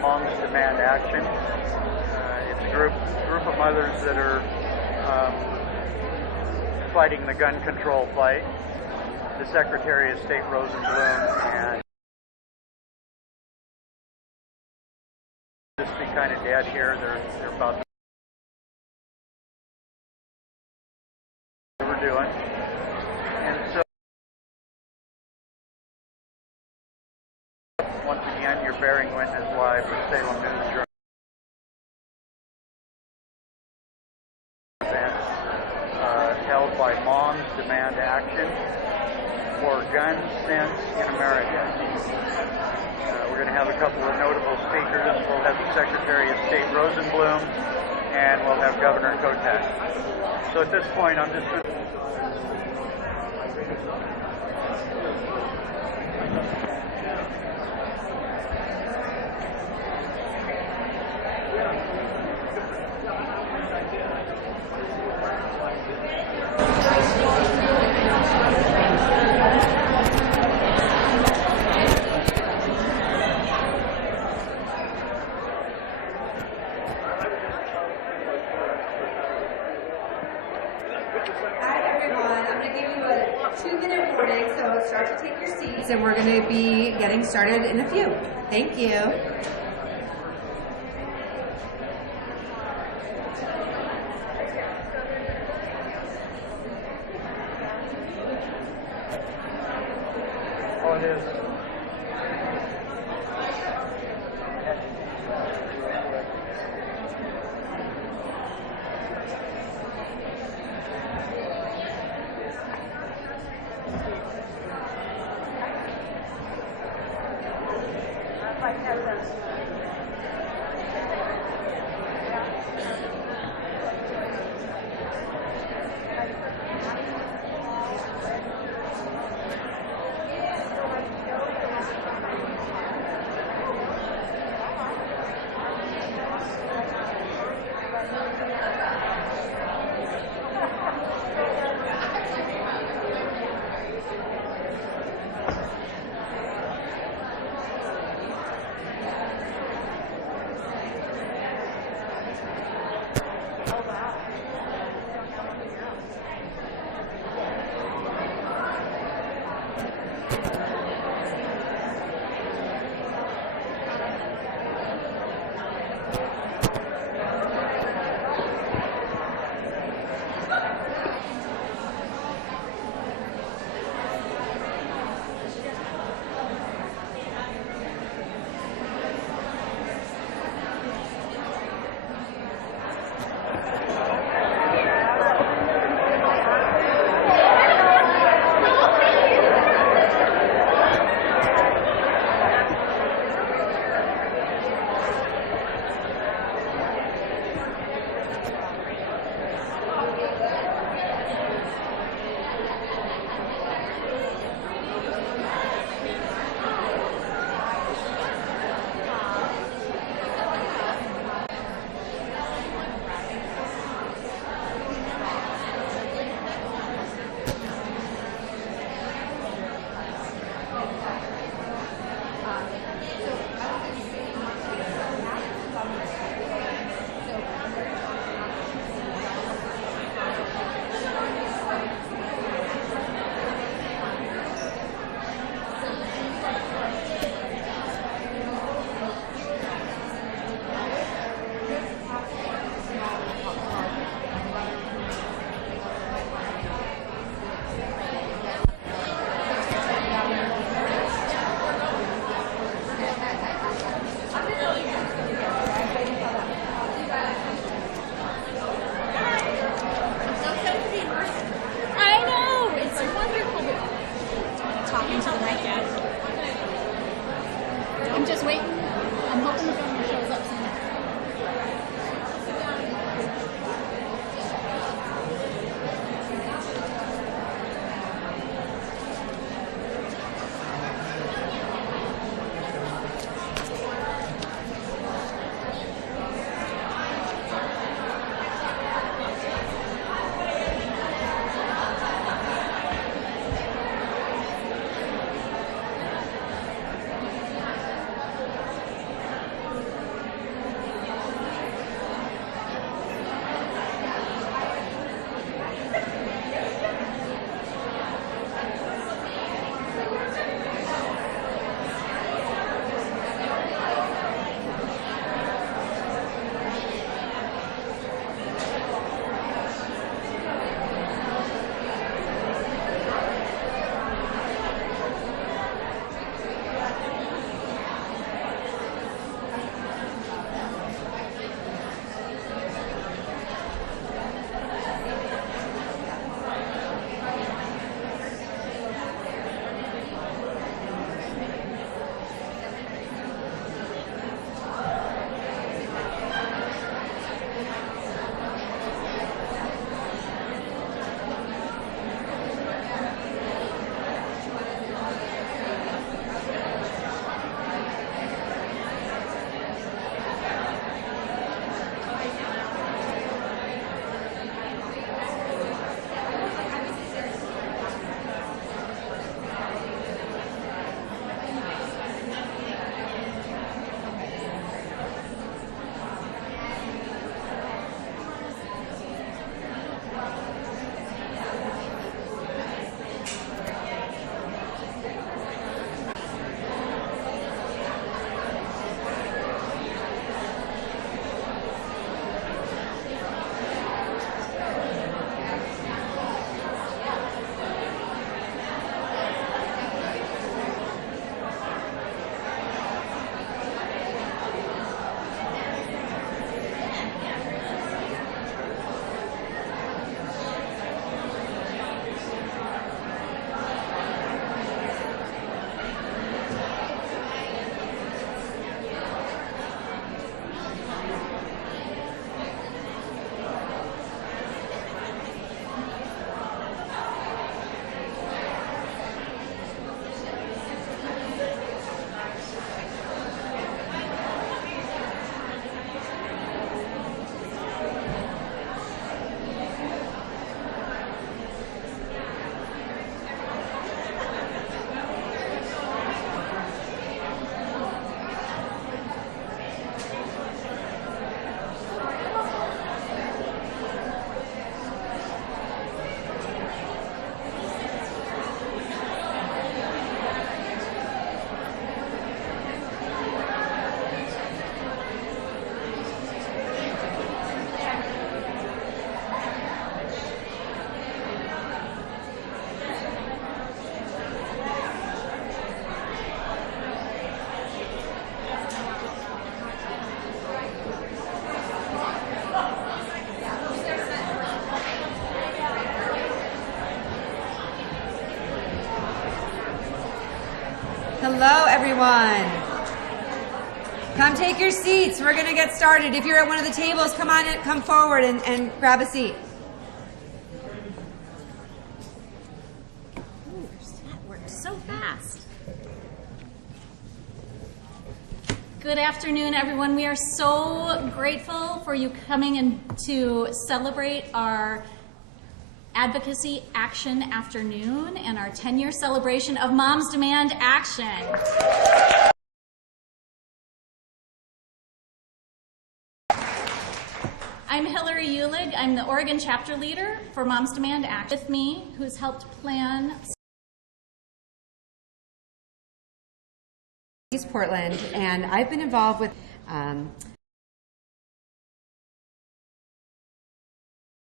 Moms Demand Action. It's a group of mothers that are fighting the gun control fight. The Secretary of State Rosenblum and just be kind of dead here. They're about to what we're doing, and so once again, you're bearing witness live with Salem-News event held by Moms Demand Action for gun sense in America. We're going to have a couple of notable speakers. We'll have the Secretary of State Rosenblum, and we'll have Governor Kotek. So at this point, I'm just going to... Hi everyone, I'm going to give you a 2-minute warning, so start to take your seats and we're going to be getting started in a few. Thank you. Oh, it is. everyone. Come take your seats. We're going to get started. If you're at one of the tables, come on in, come forward and grab a seat. Ooh, that worked so fast. Good afternoon, everyone. We are so grateful for you coming in to celebrate our Advocacy Action Afternoon and our 10-year celebration of Moms Demand Action. I'm Hillary Uhlig. I'm the Oregon chapter leader for Moms Demand Action. With me, who's helped plan East Portland, and I've been involved with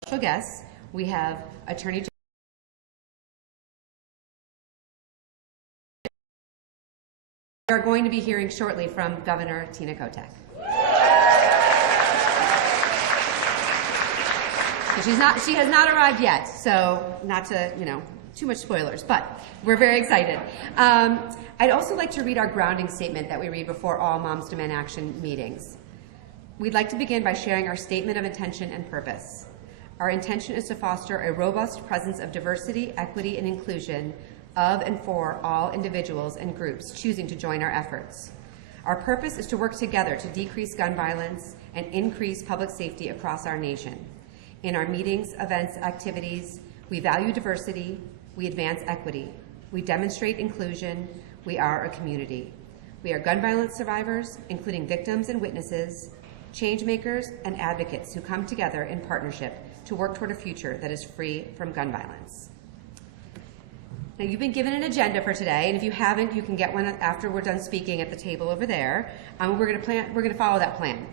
special guests. We have Attorney We are going to be hearing shortly from Governor Tina Kotek. She has not arrived yet, so not to, too much spoilers, but we're very excited. I'd also like to read our grounding statement that we read before all Moms Demand Action meetings. We'd like to begin by sharing our statement of intention and purpose. Our intention is to foster a robust presence of diversity, equity, and inclusion of and for all individuals and groups choosing to join our efforts. Our purpose is to work together to decrease gun violence and increase public safety across our nation. In our meetings, events, activities, we value diversity, we advance equity, we demonstrate inclusion, we are a community. We are gun violence survivors, including victims and witnesses, change makers, and advocates who come together in partnership to work toward a future that is free from gun violence. Now, you've been given an agenda for today, and if you haven't, you can get one after we're done speaking at the table over there. We're going to follow that plan.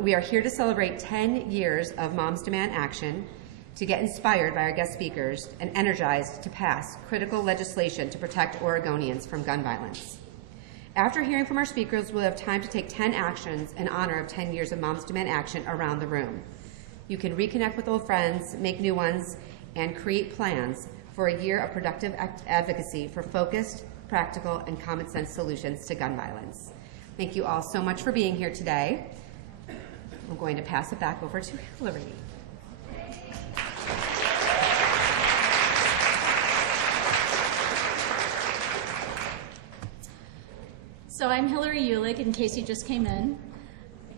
We are here to celebrate 10 years of Moms Demand Action, to get inspired by our guest speakers and energized to pass critical legislation to protect Oregonians from gun violence. After hearing from our speakers, we'll have time to take 10 actions in honor of 10 years of Moms Demand Action around the room. You can reconnect with old friends, make new ones, and create plans for a year of productive advocacy for focused, practical, and common sense solutions to gun violence. Thank you all so much for being here today. I'm going to pass it back over to Hillary. So I'm Hillary Uhlig, in case you just came in,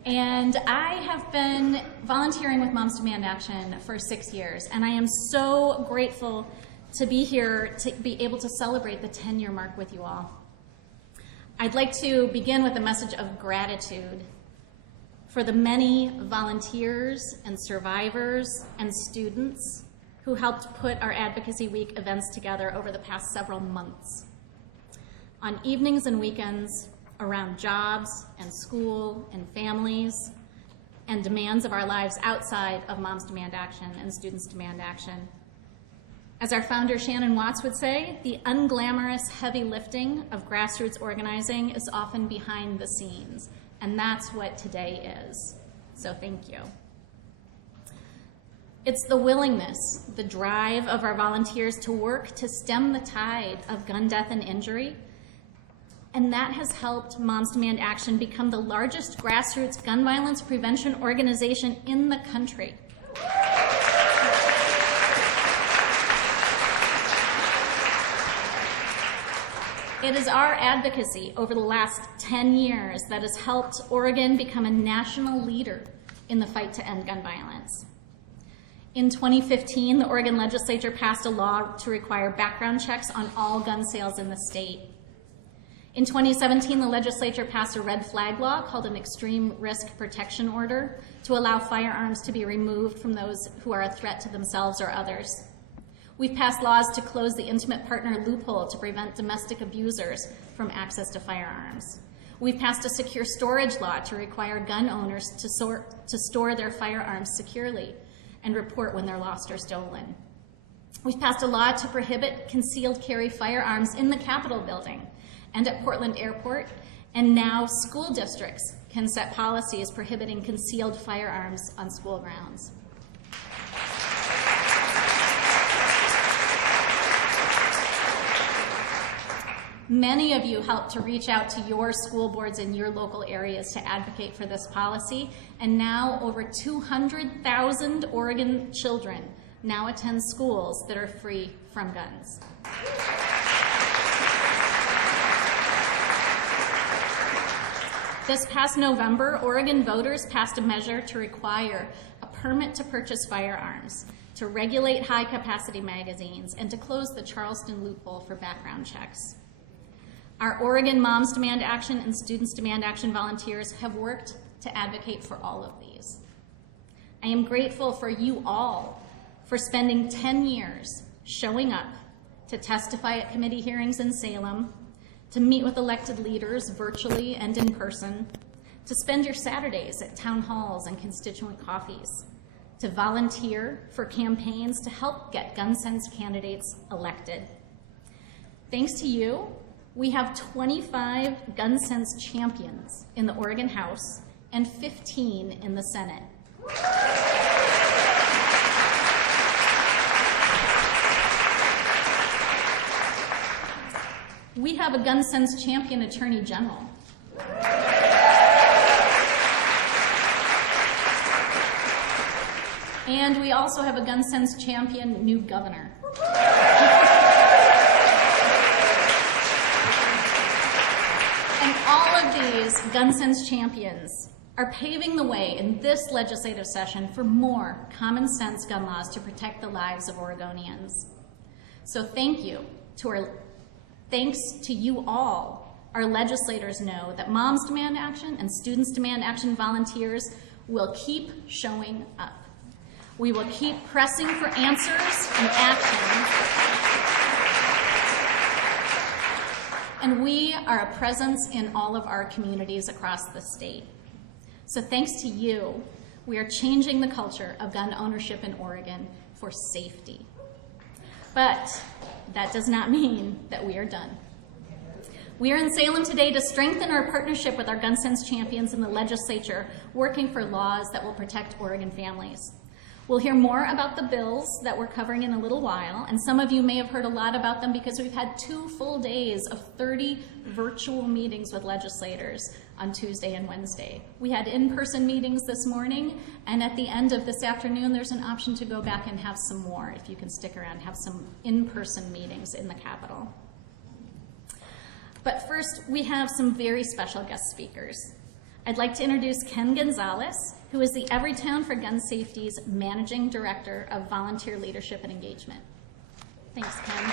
and I have been volunteering with Moms Demand Action for 6 years, and I am so grateful to be here to be able to celebrate the 10-year mark with you all. I'd like to begin with a message of gratitude for the many volunteers and survivors and students who helped put our Advocacy Week events together over the past several months. On evenings and weekends, around jobs and school and families and demands of our lives outside of Moms Demand Action and Students Demand Action. As our founder Shannon Watts would say, the unglamorous heavy lifting of grassroots organizing is often behind the scenes, and that's what today is. So thank you. It's the willingness, the drive of our volunteers to work to stem the tide of gun death and injury, and that has helped Moms Demand Action become the largest grassroots gun violence prevention organization in the country. It is our advocacy over the last 10 years that has helped Oregon become a national leader in the fight to end gun violence. In 2015, the Oregon legislature passed a law to require background checks on all gun sales in the state. In 2017, the legislature passed a red flag law called an extreme risk protection order to allow firearms to be removed from those who are a threat to themselves or others. We've passed laws to close the intimate partner loophole to prevent domestic abusers from access to firearms. We've passed a secure storage law to require gun owners to store their firearms securely and report when they're lost or stolen. We've passed a law to prohibit concealed carry firearms in the Capitol building and at Portland Airport, and now school districts can set policies prohibiting concealed firearms on school grounds. Many of you helped to reach out to your school boards in your local areas to advocate for this policy, and now over 200,000 Oregon children now attend schools that are free from guns. This past November, Oregon voters passed a measure to require a permit to purchase firearms, to regulate high-capacity magazines, and to close the Charleston loophole for background checks. Our Oregon Moms Demand Action and Students Demand Action volunteers have worked to advocate for all of these. I am grateful for you all for spending 10 years showing up to testify at committee hearings in Salem, to meet with elected leaders virtually and in person, to spend your Saturdays at town halls and constituent coffees, to volunteer for campaigns to help get gun sense candidates elected. Thanks to you, we have 25 gun sense champions in the Oregon House and 15 in the Senate. We have a gun sense champion attorney general. And we also have a gun sense champion new governor. And all of these gun sense champions are paving the way in this legislative session for more common sense gun laws to protect the lives of Oregonians. So thank you to our Thanks to you all, our legislators know that Moms Demand Action and Students Demand Action volunteers will keep showing up. We will keep pressing for answers and action. And we are a presence in all of our communities across the state. So thanks to you, we are changing the culture of gun ownership in Oregon for safety. But that does not mean that we are done. We are in Salem today to strengthen our partnership with our gun sense champions in the legislature, working for laws that will protect Oregon families. We'll hear more about the bills that we're covering in a little while, and some of you may have heard a lot about them because we've had 2 full days of 30 virtual meetings with legislators on Tuesday and Wednesday. We had in-person meetings this morning, and at the end of this afternoon, there's an option to go back and have some more, if you can stick around, have some in-person meetings in the Capitol. But first, we have some very special guest speakers. I'd like to introduce Ken Gonzalez, who is the Everytown for Gun Safety's Managing Director of Volunteer Leadership and Engagement. Thanks, Ken.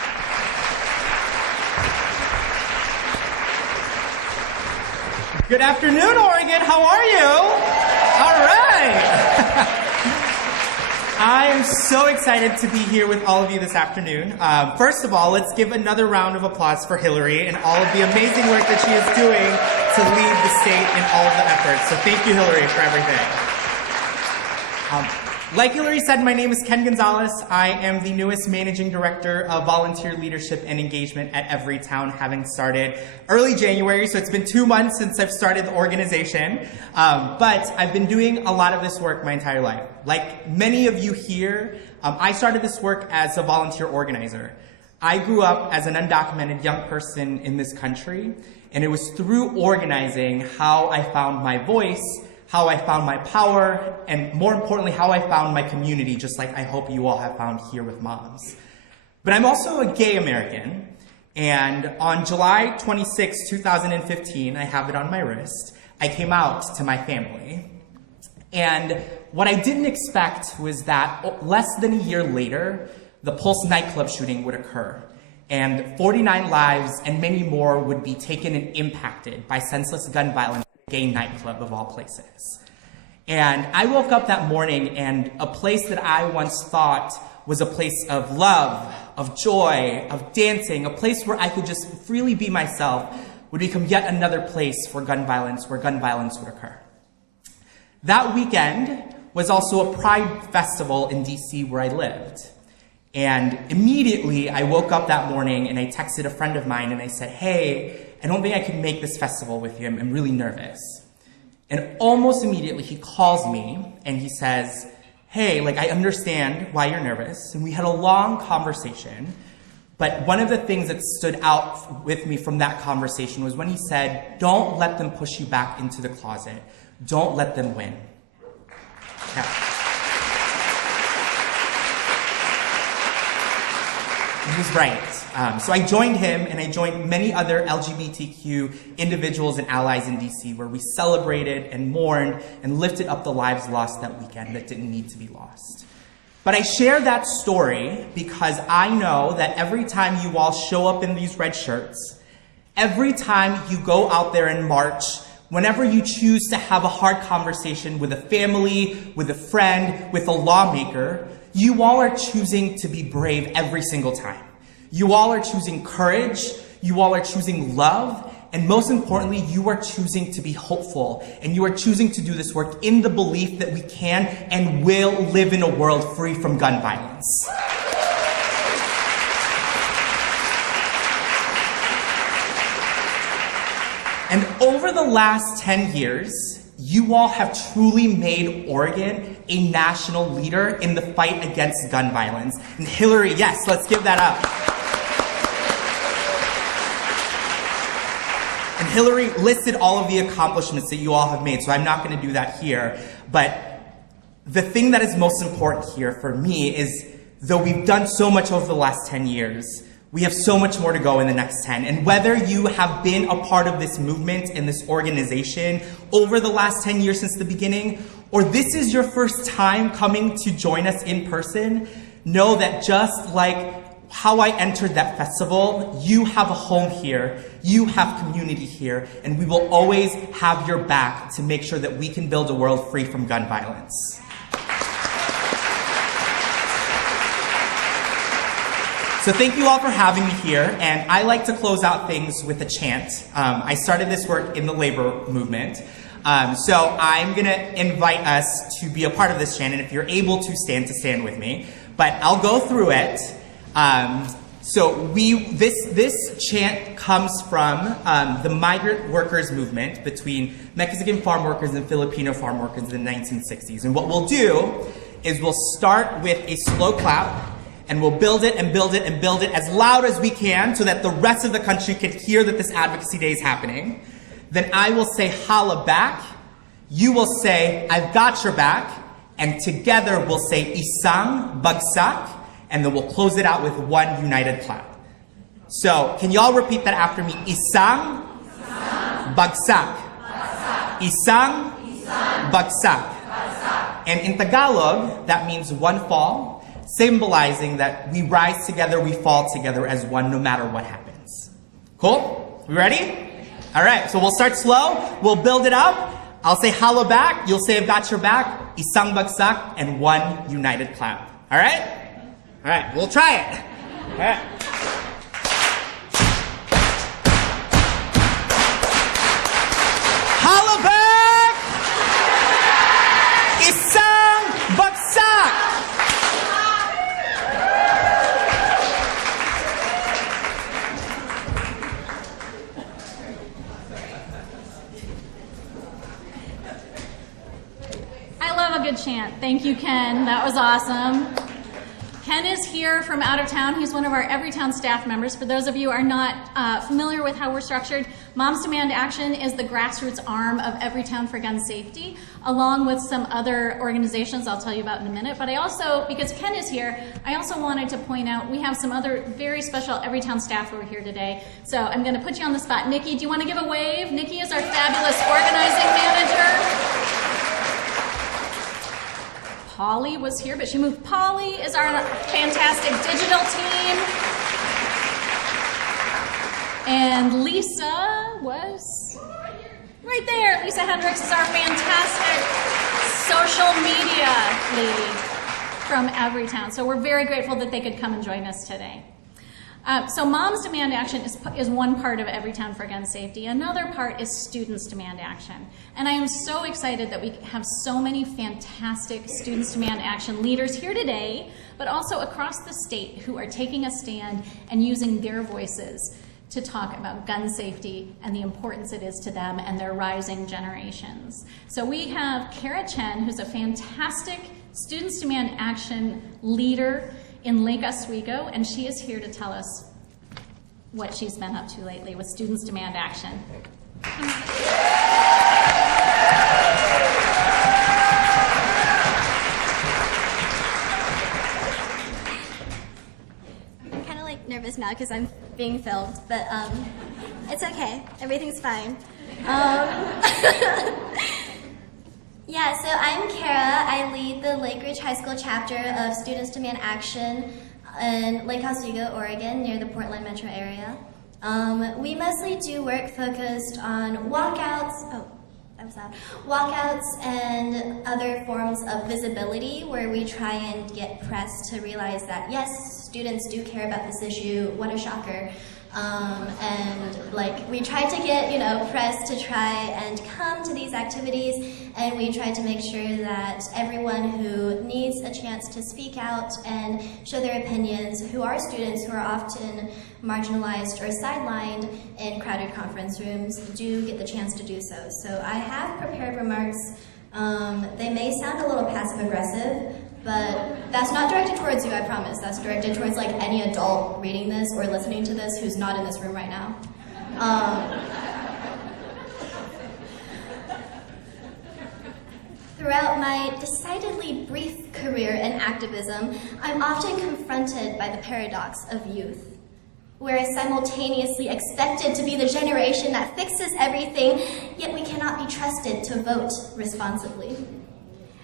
Good afternoon, Oregon. How are you? All right. I am so excited to be here with all of you this afternoon. First of all, let's give another round of applause for Hillary and all of the amazing work that she is doing to lead the state in all of the efforts. So thank you, Hillary, for everything. Like Hillary said, my name is Ken Gonzalez. I am the newest Managing Director of Volunteer Leadership and Engagement at Everytown, having started early January, so it's been 2 months since I've started the organization. But I've been doing a lot of this work my entire life. Like many of you here, I started this work as a volunteer organizer. I grew up as an undocumented young person in this country, and it was through organizing how I found my voice, how I found my power, and more importantly, how I found my community, just like I hope you all have found here with Moms. But I'm also a gay American, and on July 26, 2015, I have it on my wrist, I came out to my family. And what I didn't expect was that less than a year later, the Pulse nightclub shooting would occur, and 49 lives and many more would be taken and impacted by senseless gun violence at a gay nightclub of all places. And I woke up that morning, and a place that I once thought was a place of love, of joy, of dancing, a place where I could just freely be myself, would become yet another place for gun violence, where gun violence would occur. That weekend was also a Pride festival in DC where I lived. And immediately I woke up that morning and I texted a friend of mine and I said, hey, I don't think I can make this festival with you. I'm really nervous. And almost immediately he calls me and he says, hey, I understand why you're nervous. And we had a long conversation, But one of the things that stood out with me from that conversation was when he said, don't let them push you back into the closet. Don't let them win. Yeah. He was right. So I joined him, and I joined many other LGBTQ individuals and allies in DC, where we celebrated and mourned and lifted up the lives lost that weekend that didn't need to be lost. But I share that story because I know that every time you all show up in these red shirts, every time you go out there and march, whenever you choose to have a hard conversation with a family, with a friend, with a lawmaker, you all are choosing to be brave every single time. You all are choosing courage, you all are choosing love, and most importantly, you are choosing to be hopeful, and you are choosing to do this work in the belief that we can and will live in a world free from gun violence. And over the last 10 years, you all have truly made Oregon a national leader in the fight against gun violence. And Hillary, yes, let's give that up. And Hillary listed all of the accomplishments that you all have made, so I'm not going to do that here. But the thing that is most important here for me is, though we've done so much over the last 10 years, we have so much more to go in the next 10. And whether you have been a part of this movement and this organization over the last 10 years since the beginning, or this is your first time coming to join us in person, know that just like how I entered that festival, you have a home here, you have community here, and we will always have your back to make sure that we can build a world free from gun violence. So thank you all for having me here, and I like to close out things with a chant. I started this work in the labor movement, so I'm going to invite us to be a part of this chant, and if you're able to stand with me. But I'll go through it. This chant comes from the migrant workers movement between Mexican farm workers and Filipino farm workers in the 1960s. And what we'll do is we'll start with a slow clap, and we'll build it and build it and build it as loud as we can so that the rest of the country can hear that this Advocacy Day is happening. Then I will say holla back, you will say I've got your back, and together we'll say isang bagsak, and then we'll close it out with one united clap. So can y'all repeat that after me? Isang bagsak. Isang bagsak. And in Tagalog, that means one fall, symbolizing that we rise together, we fall together as one no matter what happens. Cool? We ready? All right, so we'll start slow, we'll build it up. I'll say holla back, you'll say I've got your back, isang bagsak, and one united clap. All right? All right, we'll try it. All right. Holla back! Isang bagsak! I love a good chant. Thank you, Ken. That was awesome. Ken is here from out of town. He's one of our Everytown staff members. For those of you who are not familiar with how we're structured, Moms Demand Action is the grassroots arm of Everytown for Gun Safety, along with some other organizations I'll tell you about in a minute. But I also, because Ken is here, I also wanted to point out we have some other very special Everytown staff who are here today. So I'm going to put you on the spot. Nikki, do you want to give a wave? Nikki is our fabulous organizing manager. Polly was here, but she moved. Polly is our fantastic digital team. And Lisa was right there. Lisa Hendricks is our fantastic social media lead from Everytown. So we're very grateful that they could come and join us today. So Moms Demand Action is one part of Everytown for Gun Safety. Another part is Students Demand Action. And I am so excited that we have so many fantastic Students Demand Action leaders here today, but also across the state who are taking a stand and using their voices to talk about gun safety and the importance it is to them and their rising generations. So we have Kara Chen, who's a fantastic Students Demand Action leader in Lake Oswego, and she is here to tell us what she's been up to lately with Students Demand Action. I'm kind of like nervous now because I'm being filmed, but it's okay. Everything's fine. Yeah, so I'm Kara. I lead the Lake Ridge High School chapter of Students Demand Action in Lake Oswego, Oregon, near the Portland metro area. We mostly do work focused on walkouts and other forms of visibility where we try and get press to realize that, yes, students do care about this issue. What a shocker. And like we try to get, press to try and come to these activities, and we try to make sure that everyone who needs a chance to speak out and show their opinions, who are students who are often marginalized or sidelined in crowded conference rooms, do get the chance to do so. So I have prepared remarks. They may sound a little passive-aggressive, but that's not directed towards you, I promise. That's directed towards like any adult reading this or listening to this who's not in this room right now. Throughout my decidedly brief career in activism, I'm often confronted by the paradox of youth, where I simultaneously expected to be the generation that fixes everything, yet we cannot be trusted to vote responsibly.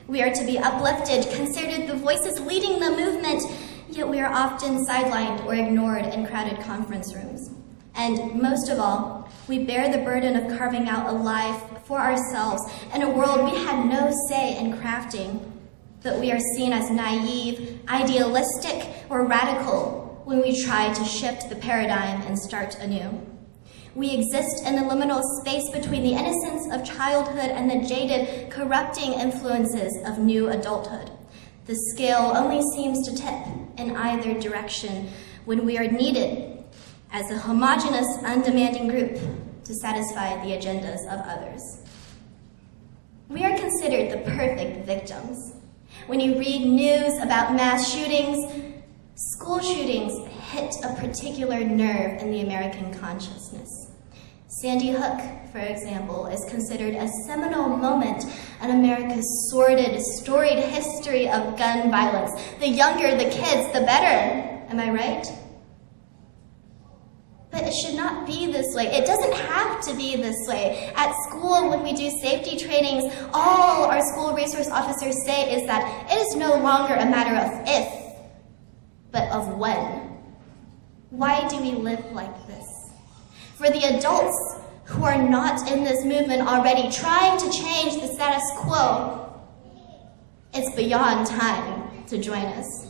We are to be uplifted, considered the voices leading the movement, yet we are often sidelined or ignored in crowded conference rooms. And most of all, we bear the burden of carving out a life for ourselves in a world we had no say in crafting, but we are seen as naive, idealistic, or radical when we try to shift the paradigm and start anew. We exist in the liminal space between the innocence of childhood and the jaded, corrupting influences of new adulthood. The scale only seems to tip in either direction when we are needed as a homogeneous, undemanding group to satisfy the agendas of others. We are considered the perfect victims. When you read news about mass shootings, school shootings hit a particular nerve in the American consciousness. Sandy Hook, for example, is considered a seminal moment in America's sordid, storied history of gun violence. The younger the kids, the better. Am I right? But it should not be this way. It doesn't have to be this way. At school, when we do safety trainings, all our school resource officers say is that it is no longer a matter of if, but of when. Why do we live like this? For the adults who are not in this movement already, trying to change the status quo, it's beyond time to join us.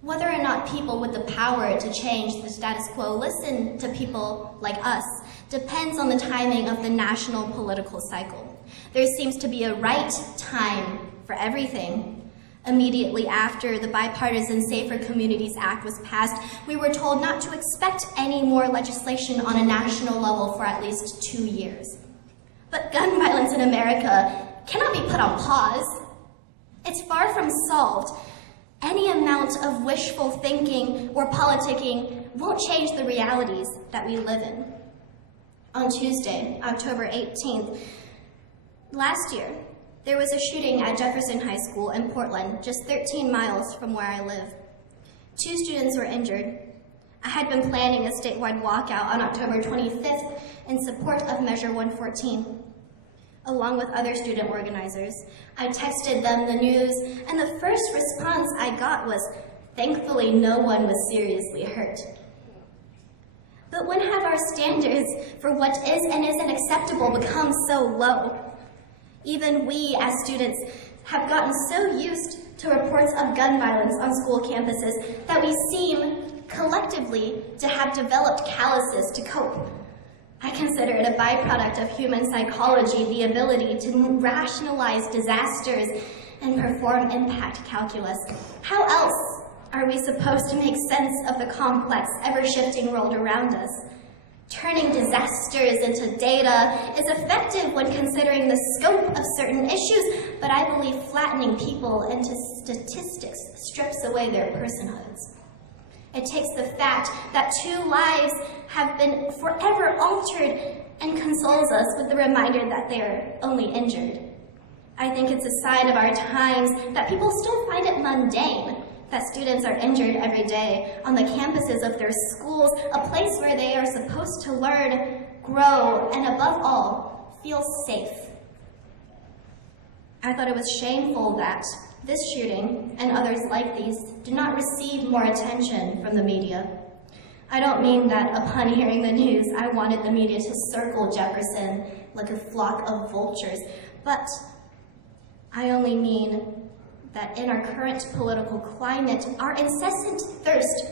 Whether or not people with the power to change the status quo listen to people like us depends on the timing of the national political cycle. There seems to be a right time for everything. Immediately after the Bipartisan Safer Communities Act was passed, we were told not to expect any more legislation on a national level for at least 2 years. But gun violence in America cannot be put on pause. It's far from solved. Any amount of wishful thinking or politicking won't change the realities that we live in. On Tuesday, October 18th, last year, there was a shooting at Jefferson High School in Portland, just 13 miles from where I live. 2 students were injured. I had been planning a statewide walkout on October 25th in support of Measure 114. Along with other student organizers, I texted them the news, and the first response I got was, thankfully no one was seriously hurt. But when have our standards for what is and isn't acceptable become so low? Even we, as students, have gotten so used to reports of gun violence on school campuses that we seem, collectively, to have developed calluses to cope. I consider it a byproduct of human psychology, the ability to rationalize disasters and perform impact calculus. How else are we supposed to make sense of the complex, ever-shifting world around us? Turning disasters into data is effective when considering the scope of certain issues, but I believe flattening people into statistics strips away their personhoods. It takes the fact that 2 lives have been forever altered and consoles us with the reminder that they are only injured. I think it's a sign of our times that people still find it mundane that students are injured every day on the campuses of their schools, a place where they are supposed to learn, grow, and above all, feel safe. I thought it was shameful that this shooting and others like these did not receive more attention from the media. I don't mean that upon hearing the news, I wanted the media to circle Jefferson like a flock of vultures, but I only mean that in our current political climate, our incessant thirst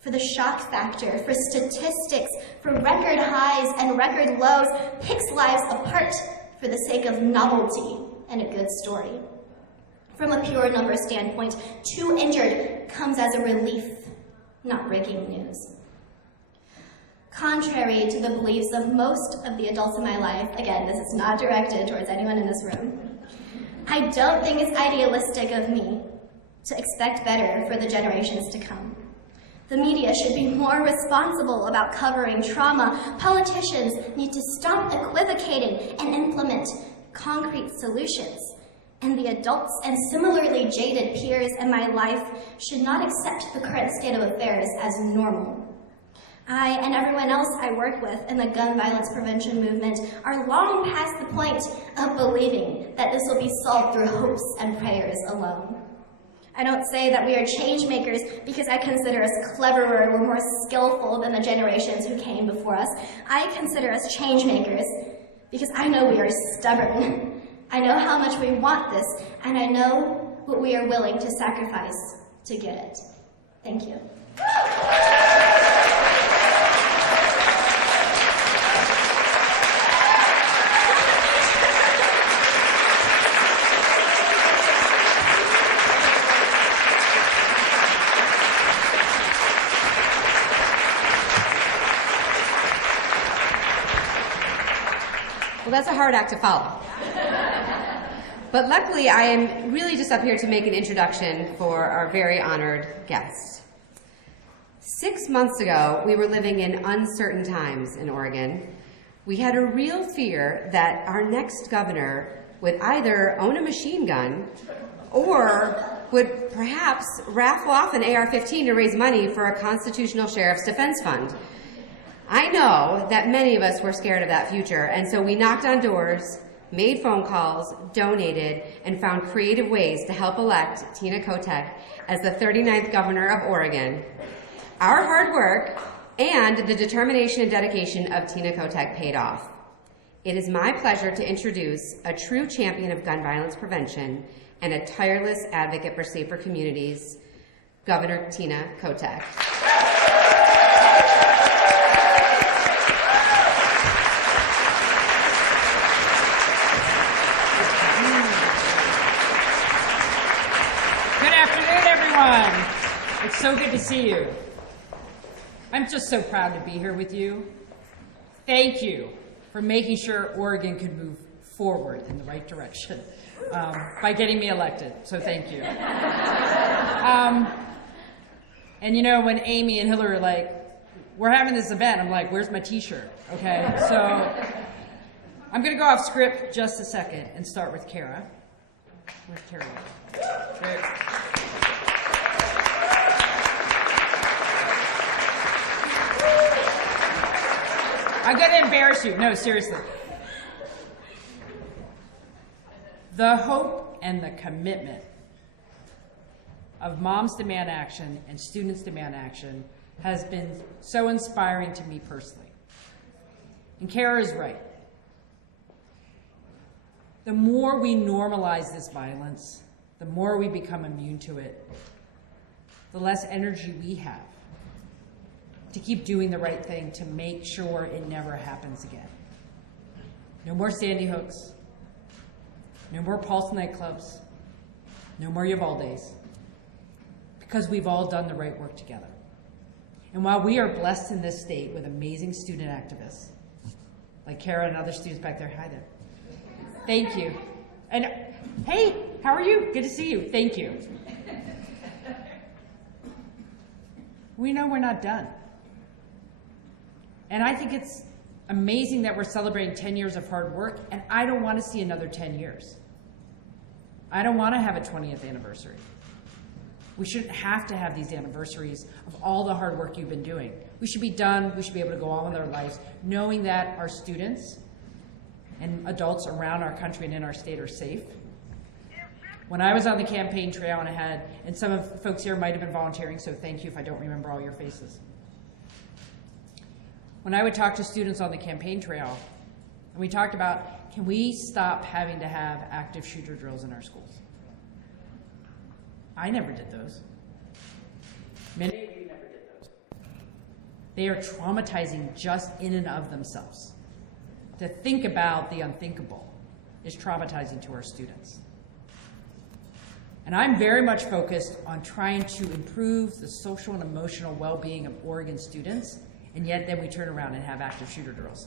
for the shock factor, for statistics, for record highs and record lows, picks lives apart for the sake of novelty and a good story. From a pure number standpoint, 2 injured comes as a relief, not breaking news. Contrary to the beliefs of most of the adults in my life, again, this is not directed towards anyone in this room, I don't think it's idealistic of me to expect better for the generations to come. The media should be more responsible about covering trauma. Politicians need to stop equivocating and implement concrete solutions. And the adults and similarly jaded peers in my life should not accept the current state of affairs as normal. I and everyone else I work with in the gun violence prevention movement are long past the point of believing that this will be solved through hopes and prayers alone. I don't say that we are change makers because I consider us cleverer or more skillful than the generations who came before us. I consider us change makers because I know we are stubborn. I know how much we want this, and I know what we are willing to sacrifice to get it. Thank you. Well, that's a hard act to follow. But luckily, I am really just up here to make an introduction for our very honored guest. 6 months ago, we were living in uncertain times in Oregon. We had a real fear that our next governor would either own a machine gun or would perhaps raffle off an AR-15 to raise money for a constitutional sheriff's defense fund. I know that many of us were scared of that future, and so we knocked on doors, made phone calls, donated, and found creative ways to help elect Tina Kotek as the 39th governor of Oregon. Our hard work and the determination and dedication of Tina Kotek paid off. It is my pleasure to introduce a true champion of gun violence prevention and a tireless advocate for safer communities, Governor Tina Kotek. It's so good to see you. I'm just so proud to be here with you. Thank you for making sure Oregon could move forward in the right direction by getting me elected, so thank you. And you know, when Amy and Hillary are like, we're having this event, I'm like, where's my t-shirt, okay? So I'm gonna go off script just a second and start with Kara. Where's Kara? There. I'm going to embarrass you. No, seriously. The hope and the commitment of Moms Demand Action and Students Demand Action has been so inspiring to me personally. And Kara is right. The more we normalize this violence, the more we become immune to it, the less energy we have to keep doing the right thing to make sure it never happens again. No more Sandy Hooks, no more Pulse nightclubs, no more Uvalde's, because we've all done the right work together. And while we are blessed in this state with amazing student activists, like Kara and other students back there, hi there, thank you. And hey, how are you? Good to see you, thank you. we know we're not done. And I think it's amazing that we're celebrating 10 years of hard work, and I don't want to see another 10 years. I don't want to have a 20th anniversary. We shouldn't have to have these anniversaries of all the hard work you've been doing. We should be done. We should be able to go on with our lives, knowing that our students and adults around our country and in our state are safe. When I was on the campaign trail, and some of the folks here might have been volunteering, so thank you if I don't remember all your faces. When I would talk to students on the campaign trail, and we talked about, can we stop having to have active shooter drills in our schools? I never did those. Many of you never did those. They are traumatizing just in and of themselves. To think about the unthinkable is traumatizing to our students. And I'm very much focused on trying to improve the social and emotional well-being of Oregon students, and yet then we turn around and have active shooter drills.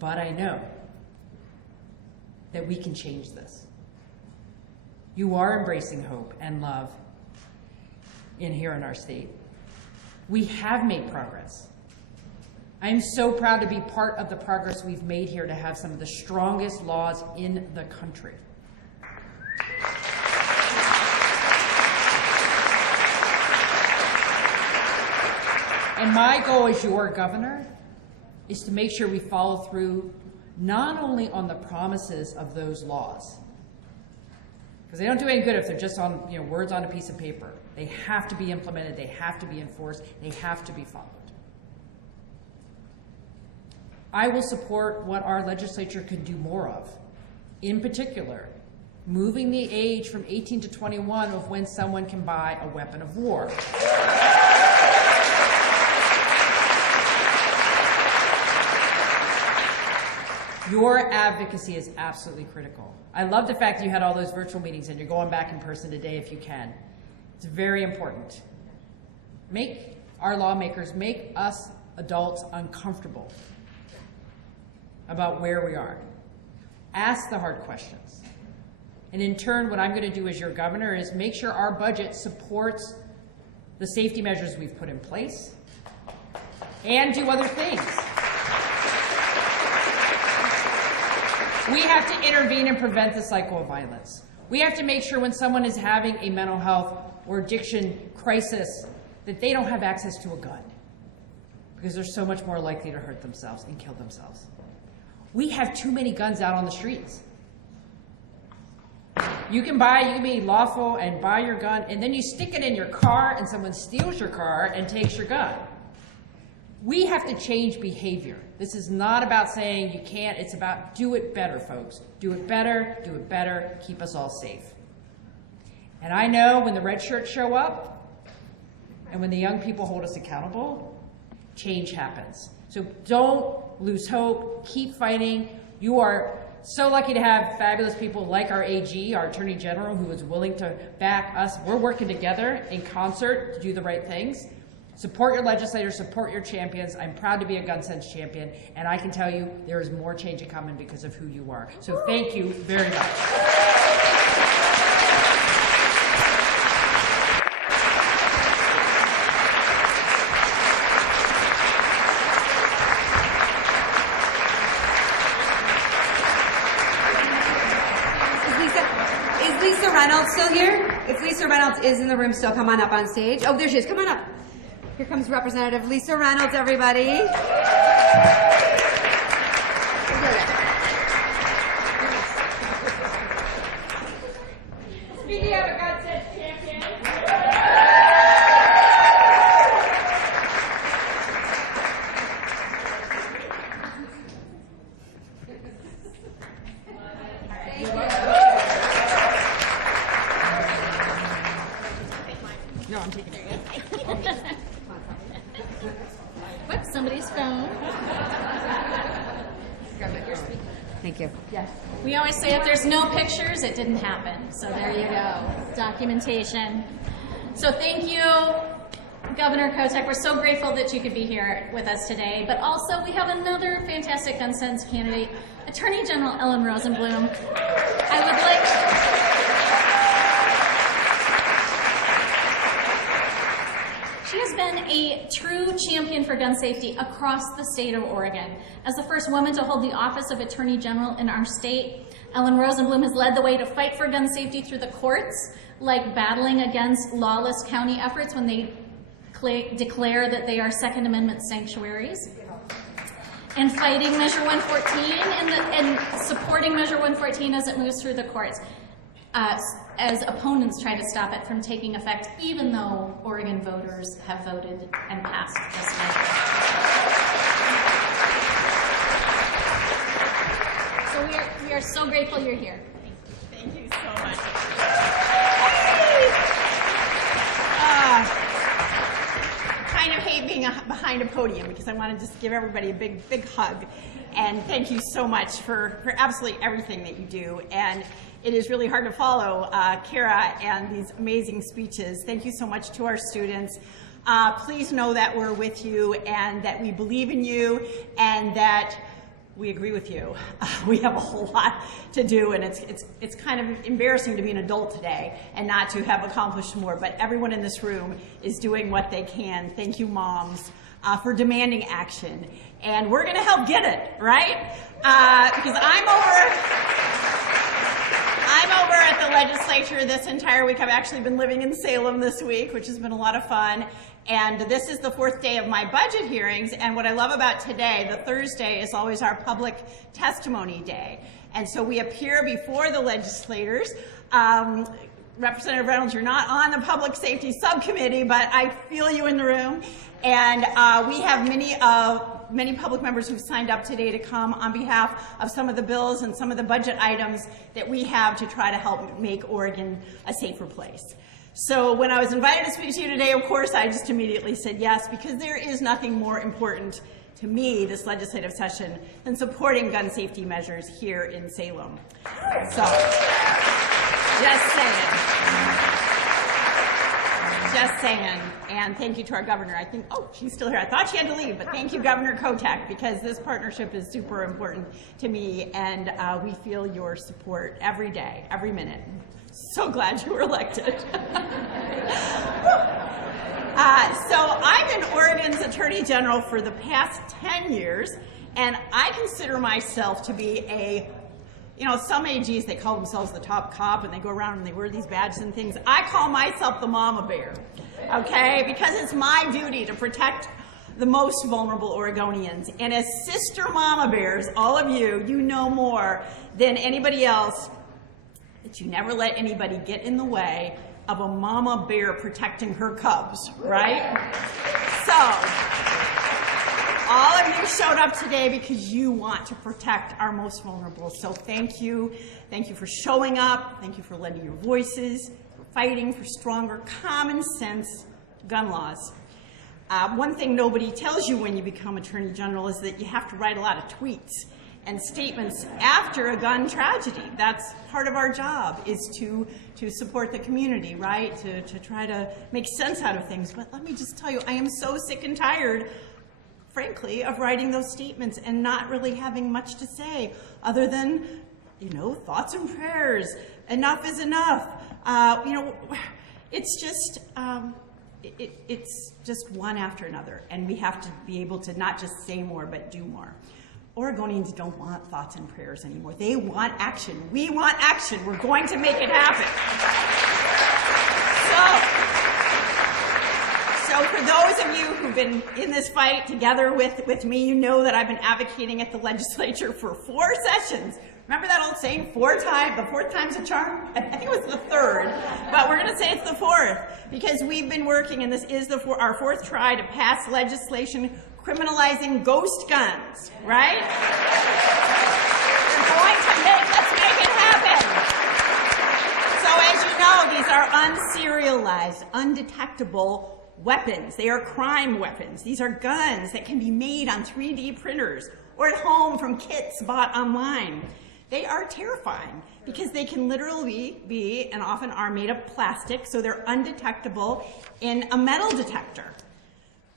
But I know that we can change this. You are embracing hope and love here in our state. We have made progress. I am so proud to be part of the progress we've made here to have some of the strongest laws in the country. And my goal as your governor is to make sure we follow through not only on the promises of those laws, because they don't do any good if they're just on, words on a piece of paper. They have to be implemented, they have to be enforced, they have to be followed. I will support what our legislature can do more of. In particular, moving the age from 18 to 21 of when someone can buy a weapon of war. Your advocacy is absolutely critical. I love the fact that you had all those virtual meetings and you're going back in person today if you can. It's very important. Make our lawmakers, make us adults uncomfortable about where we are. Ask the hard questions. And in turn, what I'm going to do as your governor is make sure our budget supports the safety measures we've put in place and do other things. We have to intervene and prevent the cycle of violence. We have to make sure when someone is having a mental health or addiction crisis that they don't have access to a gun, because they're so much more likely to hurt themselves and kill themselves. We have too many guns out on the streets. You can be lawful and buy your gun, and then you stick it in your car and someone steals your car and takes your gun. We have to change behavior. This is not about saying you can't, it's about do it better, folks. Do it better, keep us all safe. And I know when the red shirts show up and when the young people hold us accountable, change happens. So don't lose hope, keep fighting. You are so lucky to have fabulous people like our AG, our Attorney General, who is willing to back us. We're working together in concert to do the right things. Support your legislators, support your champions. I'm proud to be a gun sense champion, and I can tell you there is more change coming because of who you are. So thank you very much. Is Lisa Reynolds still here? If Lisa Reynolds is in the room still, come on up on stage. Oh, there she is. Come on up. Here comes Representative Lisa Reynolds, everybody. Speaking of a gun sense champion. No, I'm taking it. Whoops, somebody's phone. Thank you. Yes. We always say if there's no pictures, it didn't happen. So there you go, documentation. So thank you, Governor Kotek. We're so grateful that you could be here with us today. But also we have another fantastic gun sense candidate, Attorney General Ellen Rosenblum. I would like... She has been a true champion for gun safety across the state of Oregon. As the first woman to hold the office of Attorney General in our state, Ellen Rosenblum has led the way to fight for gun safety through the courts, like battling against lawless county efforts when they declare that they are Second Amendment sanctuaries, and fighting Measure 114 and supporting Measure 114 as it moves through the courts, as opponents try to stop it from taking effect, even though Oregon voters have voted and passed this measure. So we are so grateful you're here. Thank you so much. Kind of hate being behind a podium because I want to just give everybody a big hug. And thank you so much for absolutely everything that you do. And it is really hard to follow Kara and these amazing speeches. Thank you so much to our students. Please know that we're with you and that we believe in you and that we agree with you. We have a whole lot to do, and it's kind of embarrassing to be an adult today and not to have accomplished more, but everyone in this room is doing what they can. Thank you, moms, for demanding action. And we're gonna help get it, right? Because I'm over at the legislature this entire week. I've actually been living in Salem this week, which has been a lot of fun. And this is the 4th day of my budget hearings. And what I love about today, the Thursday, is always our public testimony day. And so we appear before the legislators. Representative Reynolds, you're not on the Public Safety Subcommittee, but I feel you in the room. And we have many public members who've signed up today to come on behalf of some of the bills and some of the budget items that we have to try to help make Oregon a safer place. So when I was invited to speak to you today, of course, I just immediately said yes, because there is nothing more important to me this legislative session than supporting gun safety measures here in Salem. So, just saying. And thank you to our governor. I think, oh, she's still here. I thought she had to leave, but thank you, Governor Kotek, because this partnership is super important to me, and we feel your support every day, every minute. So glad you were elected. So I've been Oregon's Attorney General for the past 10 years, and I consider myself to be some AGs, they call themselves the top cop, and they go around and they wear these badges and things. I call myself the mama bear, okay? Because it's my duty to protect the most vulnerable Oregonians. And as sister mama bears, all of you, you know more than anybody else that you never let anybody get in the way of a mama bear protecting her cubs, right? So, all of you showed up today because you want to protect our most vulnerable. So thank you. Thank you for showing up. Thank you for lending your voices, for fighting for stronger common sense gun laws. One thing nobody tells you when you become Attorney General is that you have to write a lot of tweets and statements after a gun tragedy. That's part of our job, is to support the community, right? To try to make sense out of things. But let me just tell you, I am so sick and tired, frankly, of writing those statements and not really having much to say other than, thoughts and prayers. Enough is enough. It's just, it's just one after another, and we have to be able to not just say more, but do more. Oregonians don't want thoughts and prayers anymore. They want action. We want action. We're going to make it happen. So for those of you who've been in this fight together with me, you know that I've been advocating at the legislature for 4 sessions. Remember that old saying, the 4th time's a charm? I think it was the 3rd, but we're going to say it's the 4th, because we've been working, and this is our 4th try to pass legislation criminalizing ghost guns, right? We're going to let's make it happen. So as you know, these are unserialized, undetectable weapons. They are crime weapons. These are guns that can be made on 3D printers or at home from kits bought online. They are terrifying because they can literally be, and often are, made of plastic, so they're undetectable in a metal detector.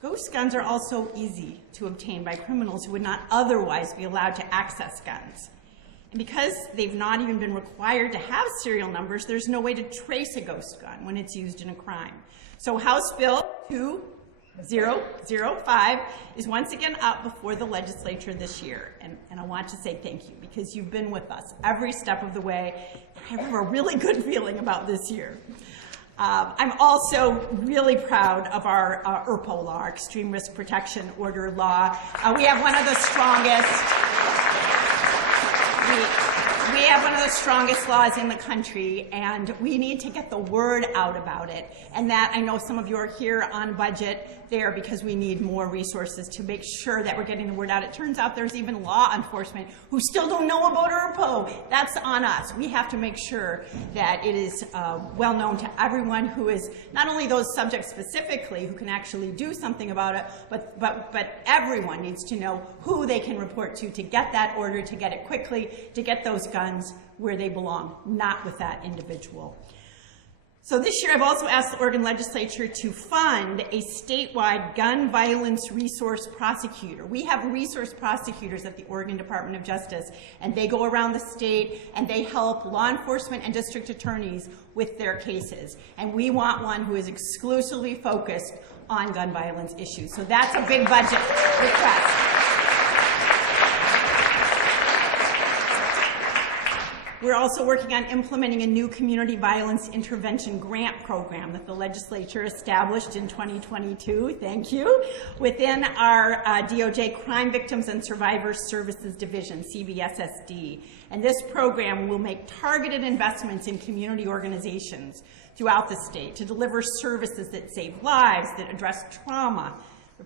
Ghost guns are also easy to obtain by criminals who would not otherwise be allowed to access guns. And because they've not even been required to have serial numbers, there's no way to trace a ghost gun when it's used in a crime. So House Bill 005 is once again up before the legislature this year. And I want to say thank you because you've been with us every step of the way. I have a really good feeling about this year. I'm also really proud of our ERPO law, our Extreme Risk Protection Order law. We have one of the strongest. We have one of the strongest laws in the country, and we need to get the word out about it. And that, I know some of you are here on budget there because we need more resources to make sure that we're getting the word out. It turns out there's even law enforcement who still don't know about ERPO. That's on us. We have to make sure that it is well known to everyone who is, not only those subjects specifically who can actually do something about it, but everyone needs to know who they can report to get that order, to get it quickly, to get those guns where they belong, not with that individual. So this year I've also asked the Oregon legislature to fund a statewide gun violence resource prosecutor. We have resource prosecutors at the Oregon Department of Justice, and they go around the state and they help law enforcement and district attorneys with their cases. And we want one who is exclusively focused on gun violence issues. So that's a big budget request. We're also working on implementing a new community violence intervention grant program that the legislature established in 2022, thank you, within our DOJ Crime Victims and Survivors Services Division, CVSSD. And this program will make targeted investments in community organizations throughout the state to deliver services that save lives, that address trauma,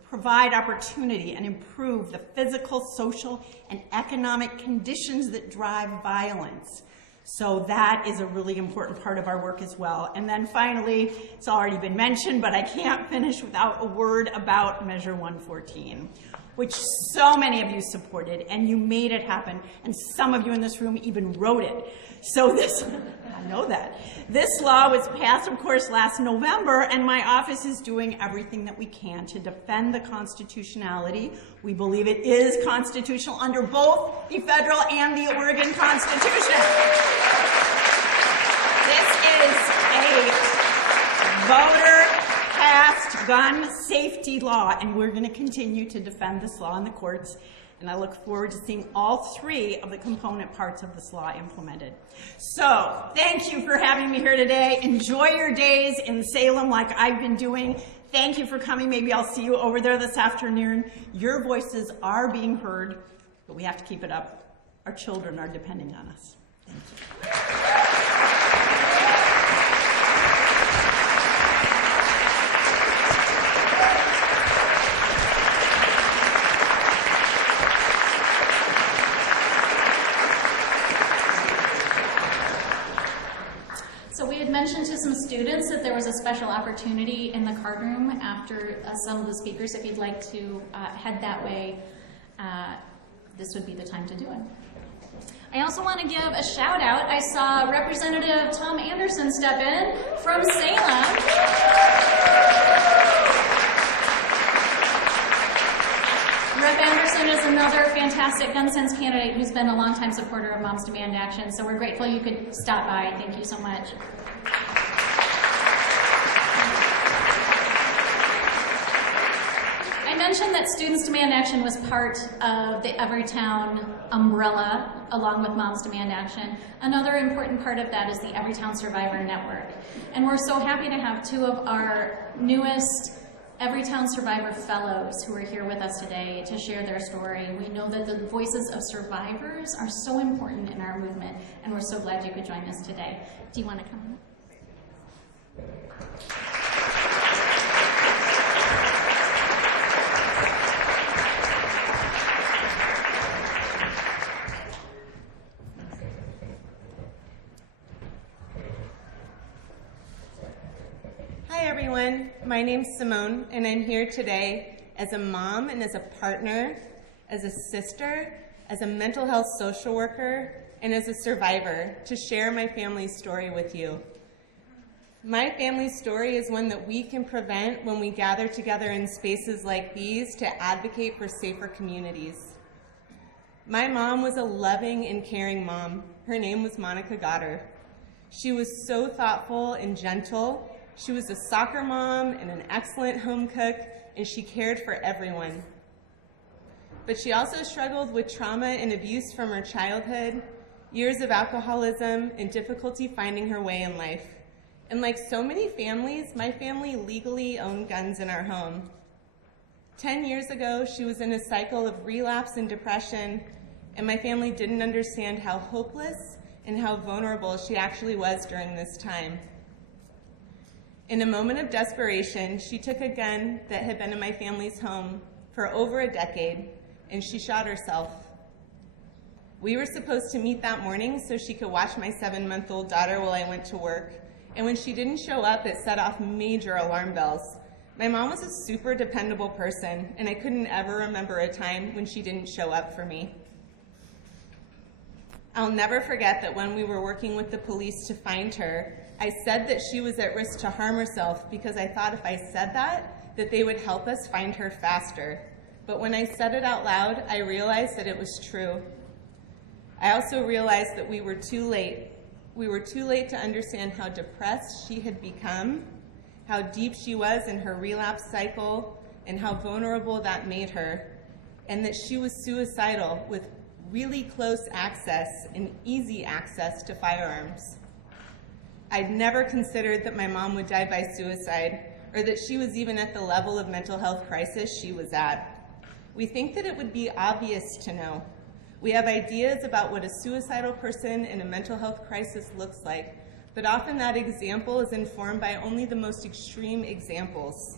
provide opportunity and improve the physical, social, and economic conditions that drive violence. So that is a really important part of our work as well. And then finally, it's already been mentioned, but I can't finish without a word about Measure 114, which so many of you supported, and you made it happen, and some of you in this room even wrote it. So this, I know that. This law was passed, of course, last November, and my office is doing everything that we can to defend the constitutionality. We believe it is constitutional under both the federal and the Oregon Constitution. This is a voter-passed gun safety law, and we're going to continue to defend this law in the courts. And I look forward to seeing all three of the component parts of this law implemented. So, thank you for having me here today. Enjoy your days in Salem like I've been doing. Thank you for coming. Maybe I'll see you over there this afternoon. Your voices are being heard, but we have to keep it up. Our children are depending on us. Thank you. Mentioned to some students that there was a special opportunity in the card room after some of the speakers. If you'd like to head that way, this would be the time to do it. I also want to give a shout out. I saw Representative Tom Anderson step in from Salem. Rep. Anderson is another fantastic gun sense candidate who's been a longtime supporter of Moms Demand Action, so we're grateful you could stop by. Thank you so much. I mentioned that Students Demand Action was part of the Everytown umbrella along with Moms Demand Action. Another important part of that is the Everytown Survivor Network. And we're so happy to have two of our newest Everytown Survivor Fellows who are here with us today to share their story. We know that the voices of survivors are so important in our movement, and we're so glad you could join us today. Do you want to come? Hi everyone, my name's Simone, and I'm here today as a mom and as a partner, as a sister, as a mental health social worker, and as a survivor to share my family's story with you. My family's story is one that we can prevent when we gather together in spaces like these to advocate for safer communities. My mom was a loving and caring mom. Her name was Monica Goddard. She was so thoughtful and gentle, She was a soccer mom and an excellent home cook, and she cared for everyone. But she also struggled with trauma and abuse from her childhood, years of alcoholism, and difficulty finding her way in life. And like so many families, my family legally owned guns in our home. 10 years ago, she was in a cycle of relapse and depression, and my family didn't understand how hopeless and how vulnerable she actually was during this time. In a moment of desperation, she took a gun that had been in my family's home for over a decade, and she shot herself. We were supposed to meet that morning so she could watch my 7-month-old daughter while I went to work, and when she didn't show up, it set off major alarm bells. My mom was a super dependable person, and I couldn't ever remember a time when she didn't show up for me. I'll never forget that when we were working with the police to find her, I said that she was at risk to harm herself because I thought if I said that they would help us find her faster. But when I said it out loud, I realized that it was true. I also realized that we were too late. We were too late to understand how depressed she had become, how deep she was in her relapse cycle, and how vulnerable that made her, and that she was suicidal with really close access and easy access to firearms. I'd never considered that my mom would die by suicide, or that she was even at the level of mental health crisis she was at. We think that it would be obvious to know. We have ideas about what a suicidal person in a mental health crisis looks like, but often that example is informed by only the most extreme examples.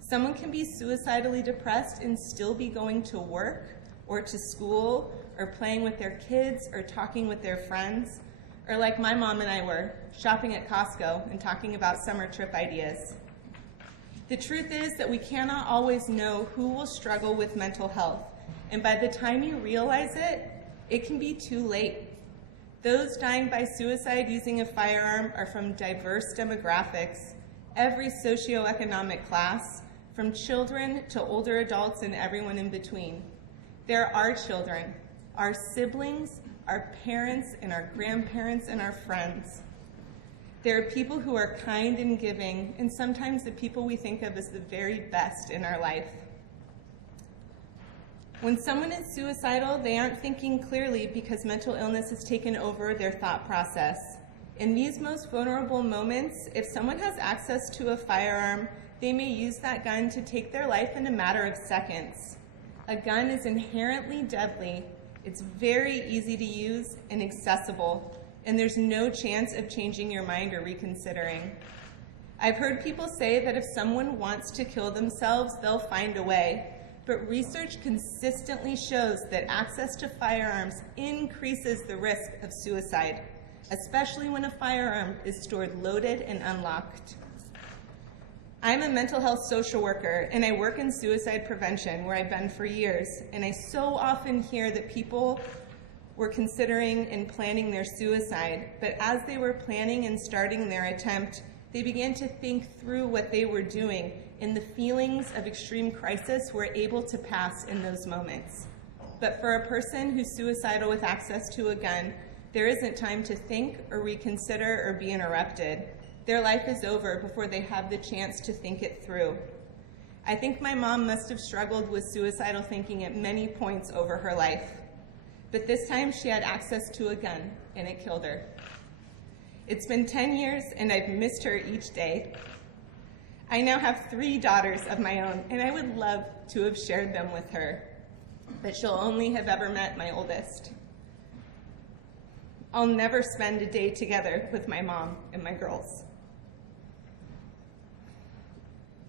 Someone can be suicidally depressed and still be going to work or to school or playing with their kids or talking with their friends, or like my mom and I were, shopping at Costco and talking about summer trip ideas. The truth is that we cannot always know who will struggle with mental health, and by the time you realize it, it can be too late. Those dying by suicide using a firearm are from diverse demographics, every socioeconomic class, from children to older adults and everyone in between. There are children, our siblings, our parents, and our grandparents, and our friends. There are people who are kind and giving, and sometimes the people we think of as the very best in our life. When someone is suicidal, they aren't thinking clearly because mental illness has taken over their thought process. In these most vulnerable moments, if someone has access to a firearm, they may use that gun to take their life in a matter of seconds. A gun is inherently deadly. It's very easy to use and accessible, and there's no chance of changing your mind or reconsidering. I've heard people say that if someone wants to kill themselves, they'll find a way. But research consistently shows that access to firearms increases the risk of suicide, especially when a firearm is stored loaded and unlocked. I'm a mental health social worker, and I work in suicide prevention, where I've been for years, and I so often hear that people were considering and planning their suicide, but as they were planning and starting their attempt, they began to think through what they were doing, and the feelings of extreme crisis were able to pass in those moments. But for a person who's suicidal with access to a gun, there isn't time to think or reconsider or be interrupted. Their life is over before they have the chance to think it through. I think my mom must have struggled with suicidal thinking at many points over her life. But this time she had access to a gun, and it killed her. It's been 10 years, and I've missed her each day. I now have 3 daughters of my own, and I would love to have shared them with her, but she'll only have ever met my oldest. I'll never spend a day together with my mom and my girls.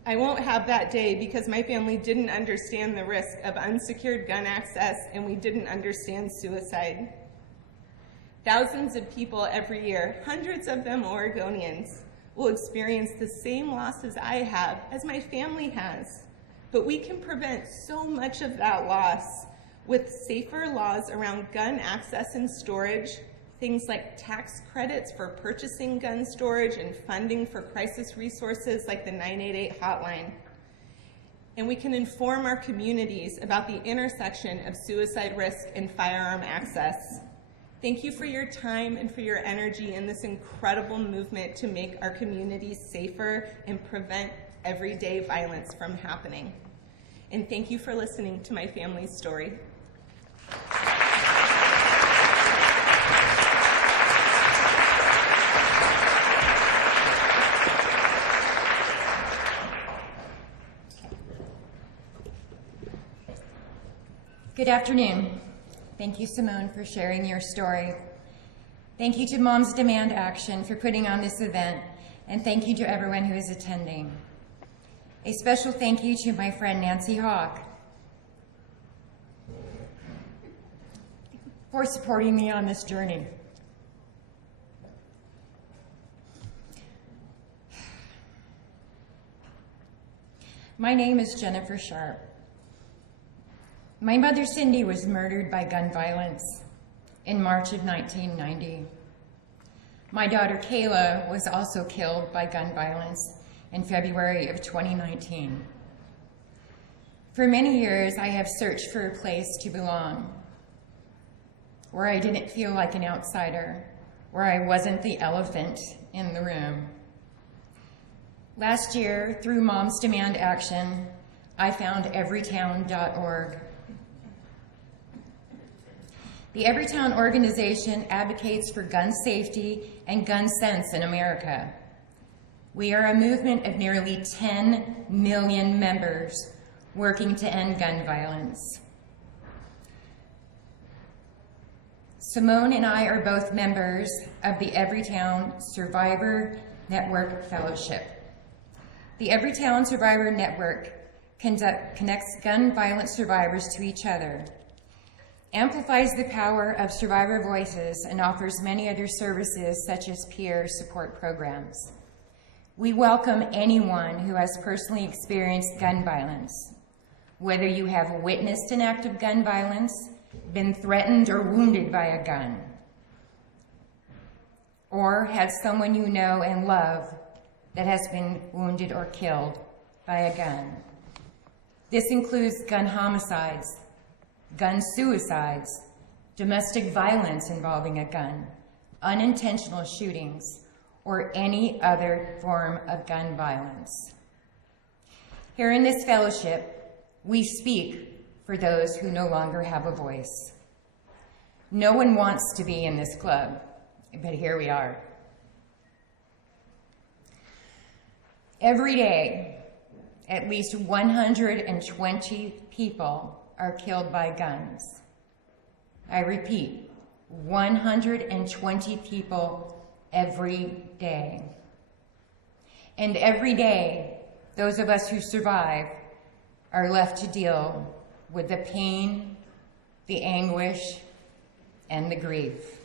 I won't have that day because my family didn't understand the risk of unsecured gun access, and we didn't understand suicide. Thousands of people every year, hundreds of them Oregonians, will experience the same losses I have, as my family has. But we can prevent so much of that loss with safer laws around gun access and storage, things like tax credits for purchasing gun storage and funding for crisis resources like the 988 hotline. And we can inform our communities about the intersection of suicide risk and firearm access. Thank you for your time and for your energy in this incredible movement to make our communities safer and prevent everyday violence from happening. And thank you for listening to my family's story. Good afternoon. Thank you, Simone, for sharing your story. Thank you to Moms Demand Action for putting on this event, and thank you to everyone who is attending. A special thank you to my friend Nancy Hawk for supporting me on this journey. My name is Jennifer Sharp. My mother, Cindy, was murdered by gun violence in March of 1990. My daughter, Kayla, was also killed by gun violence in February of 2019. For many years, I have searched for a place to belong, where I didn't feel like an outsider, where I wasn't the elephant in the room. Last year, through Moms Demand Action, I found everytown.org. The Everytown organization advocates for gun safety and gun sense in America. We are a movement of nearly 10 million members working to end gun violence. Simone and I are both members of the Everytown Survivor Network Fellowship. The Everytown Survivor Network connects gun violence survivors to each other, amplifies the power of survivor voices, and offers many other services such as peer support programs. We welcome anyone who has personally experienced gun violence, whether you have witnessed an act of gun violence, been threatened or wounded by a gun, or have someone you know and love that has been wounded or killed by a gun. This includes gun homicides, gun suicides, domestic violence involving a gun, unintentional shootings, or any other form of gun violence. Here in this fellowship, we speak for those who no longer have a voice. No one wants to be in this club, but here we are. Every day, at least 120 people are killed by guns. I repeat, 120 people every day. And every day, those of us who survive are left to deal with the pain, the anguish, and the grief.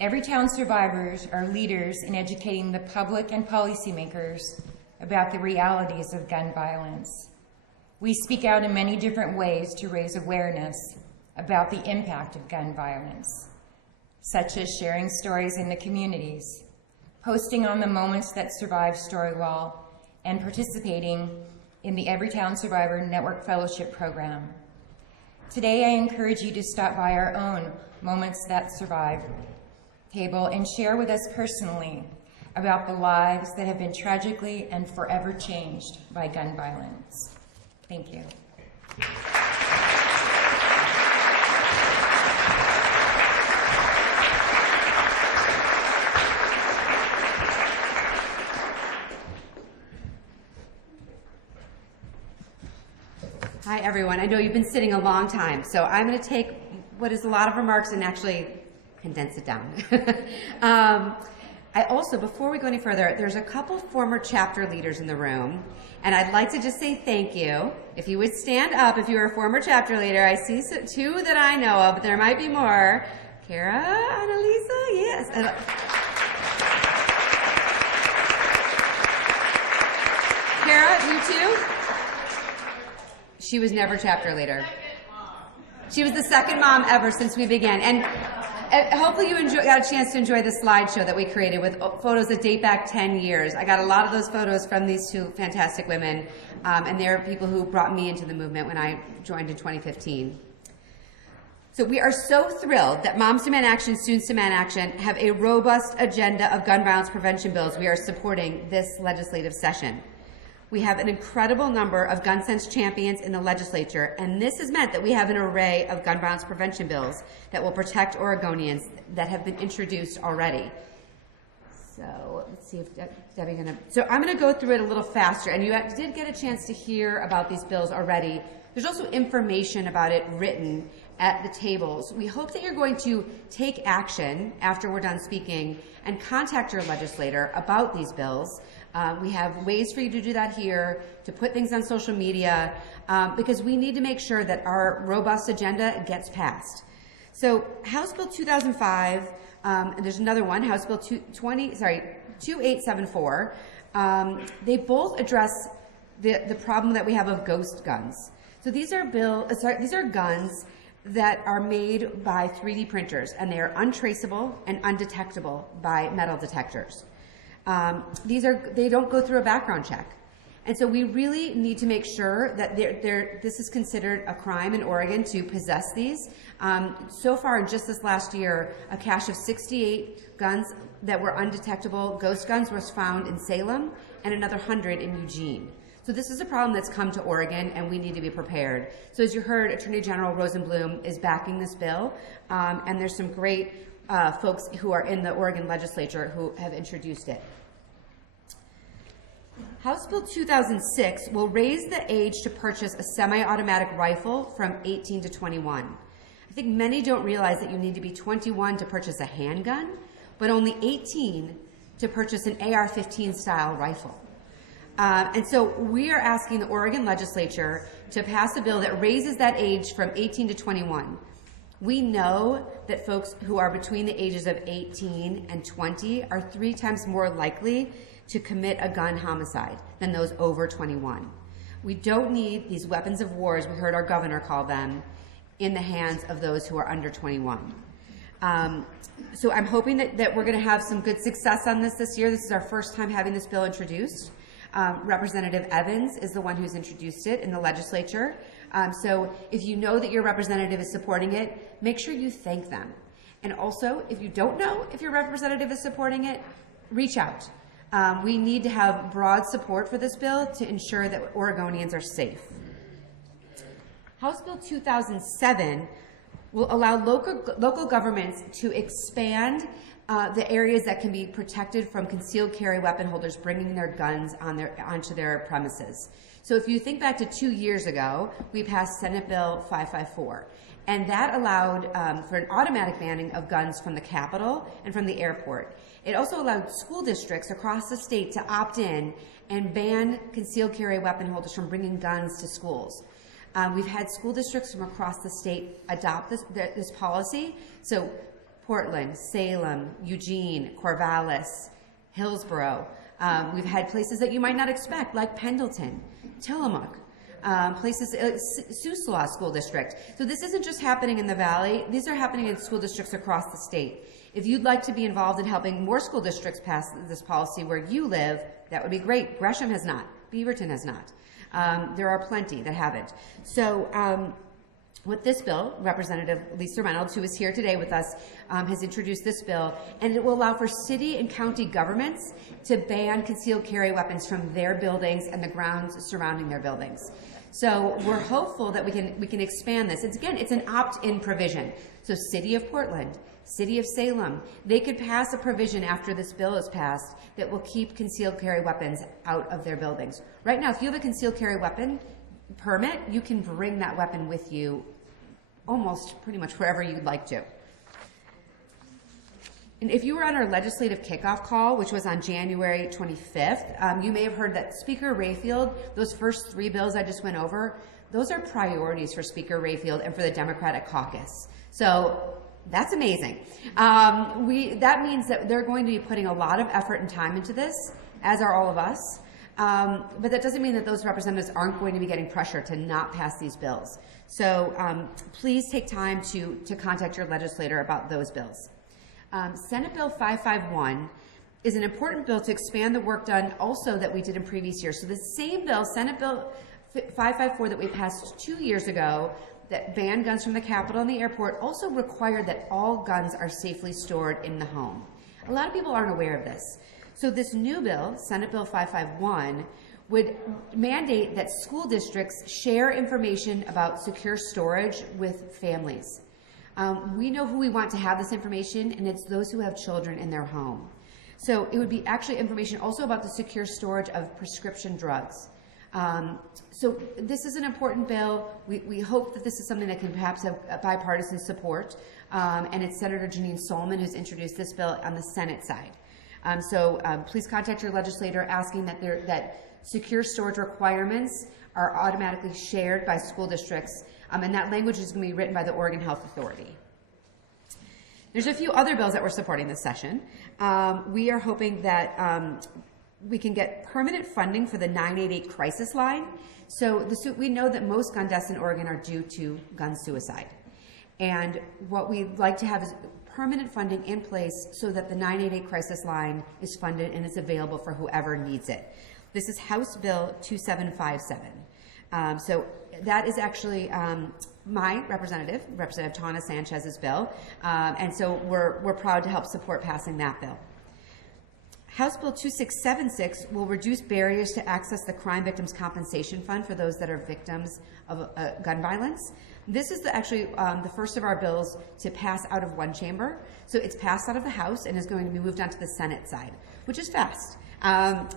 Everytown survivors are leaders in educating the public and policymakers about the realities of gun violence. We speak out in many different ways to raise awareness about the impact of gun violence, such as sharing stories in the communities, posting on the Moments That Survive story wall, and participating in the Everytown Survivor Network Fellowship Program. Today, I encourage you to stop by our own Moments That Survive table and share with us personally about the lives that have been tragically and forever changed by gun violence. Thank you. Hi, everyone. I know you've been sitting a long time, so I'm going to take what is a lot of remarks and actually condense it down. I also, before we go any further, there's a couple former chapter leaders in the room, and I'd like to just say thank you. If you would stand up if you're a former chapter leader. I see two that I know of, but there might be more. Kara, Annalisa, yes. Kara, you too? She was never chapter leader. She was the second mom ever since we began. And hopefully you got a chance to enjoy the slideshow that we created with photos that date back 10 years. I got a lot of those photos from these two fantastic women, and they're people who brought me into the movement when I joined in 2015. So we are so thrilled that Moms Demand Action, Students Demand Action have a robust agenda of gun violence prevention bills we are supporting this legislative session. We have an incredible number of gun sense champions in the legislature, and this has meant that we have an array of gun violence prevention bills that will protect Oregonians that have been introduced already. So let's see if Debbie's gonna. So I'm gonna go through it a little faster, and you did get a chance to hear about these bills already. There's also information about it written at the tables. We hope that you're going to take action after we're done speaking and contact your legislator about these bills. We have ways for you to do that here, to put things on social media, because we need to make sure that our robust agenda gets passed. So House Bill 2005, and there's another one, House Bill 2874. They both address the problem that we have of ghost guns. So these are guns that are made by 3D printers, and they are untraceable and undetectable by metal detectors. They don't go through a background check. And so we really need to make sure that this is considered a crime in Oregon to possess these. So far, in just this last year, a cache of 68 guns that were undetectable ghost guns was found in Salem, and another 100 in Eugene. So this is a problem that's come to Oregon, and we need to be prepared. So as you heard, Attorney General Rosenblum is backing this bill, and there's some great folks who are in the Oregon legislature who have introduced it. House Bill 2006 will raise the age to purchase a semi-automatic rifle from 18 to 21. I think many don't realize that you need to be 21 to purchase a handgun, but only 18 to purchase an AR-15 style rifle. And so we are asking the Oregon legislature to pass a bill that raises that age from 18 to 21. We know that folks who are between the ages of 18 and 20 are 3 times more likely to commit a gun homicide than those over 21. We don't need these weapons of war, as we heard our governor call them, in the hands of those who are under 21. So I'm hoping that we're going to have some good success on this year. This is our first time having this bill introduced. Representative Evans is the one who's introduced it in the legislature. So if you know that your representative is supporting it, make sure you thank them. And also, if you don't know if your representative is supporting it, reach out. We need to have broad support for this bill to ensure that Oregonians are safe. House Bill 2007 will allow local governments to expand the areas that can be protected from concealed carry weapon holders bringing their guns onto their premises. So if you think back to 2 years ago, we passed Senate Bill 554, and that allowed for an automatic banning of guns from the Capitol and from the airport. It also allowed school districts across the state to opt in and ban concealed carry weapon holders from bringing guns to schools. We've had school districts from across the state adopt this policy. So Portland, Salem, Eugene, Corvallis, Hillsborough. We've had places that you might not expect, like Pendleton, Tillamook, places, Siuslaw School District. So this isn't just happening in the Valley. These are happening in school districts across the state. If you'd like to be involved in helping more school districts pass this policy where you live, that would be great. Gresham has not. Beaverton has not. There are plenty that haven't. So with this bill, Representative Lisa Reynolds, who is here today with us, has introduced this bill, and it will allow for city and county governments to ban concealed carry weapons from their buildings and the grounds surrounding their buildings. So we're hopeful that we can expand this. It's an opt-in provision. So City of Portland, City of Salem, they could pass a provision after this bill is passed that will keep concealed carry weapons out of their buildings. Right now, if you have a concealed carry weapon permit, you can bring that weapon with you almost pretty much wherever you'd like to. And if you were on our legislative kickoff call, which was on January 25th, you may have heard that Speaker Rayfield, those first 3 bills I just went over, those are priorities for Speaker Rayfield and for the Democratic caucus. So that's amazing. That means that they're going to be putting a lot of effort and time into this, as are all of us. But that doesn't mean that those representatives aren't going to be getting pressure to not pass these bills. So please take time to contact your legislator about those bills. Senate Bill 551 is an important bill to expand the work done also that we did in previous years. So the same bill, Senate Bill 554 that we passed 2 years ago, that banned guns from the Capitol and the airport also required that all guns are safely stored in the home. A lot of people aren't aware of this. So this new bill, Senate Bill 551, would mandate that school districts share information about secure storage with families. We know who we want to have this information, and it's those who have children in their home. So it would be actually information also about the secure storage of prescription drugs. So this is an important bill. We hope that this is something that can perhaps have bipartisan support, and it's Senator Janine Solomon who's introduced this bill on the Senate side. Please contact your legislator asking that secure storage requirements are automatically shared by school districts, and that language is going to be written by the Oregon Health Authority. There's a few other bills that we're supporting this session. We are hoping that we can get permanent funding for the 988 crisis line. So we know that most gun deaths in Oregon are due to gun suicide. And what we'd like to have is permanent funding in place so that the 988 crisis line is funded and is available for whoever needs it. This is House Bill 2757. So that is actually my Representative Tana Sanchez's bill, and so we're proud to help support passing that bill. House Bill 2676 will reduce barriers to access the Crime Victims Compensation Fund for those that are victims of gun violence. This is actually the first of our bills to pass out of one chamber. So it's passed out of the House and is going to be moved onto the Senate side, which is fast.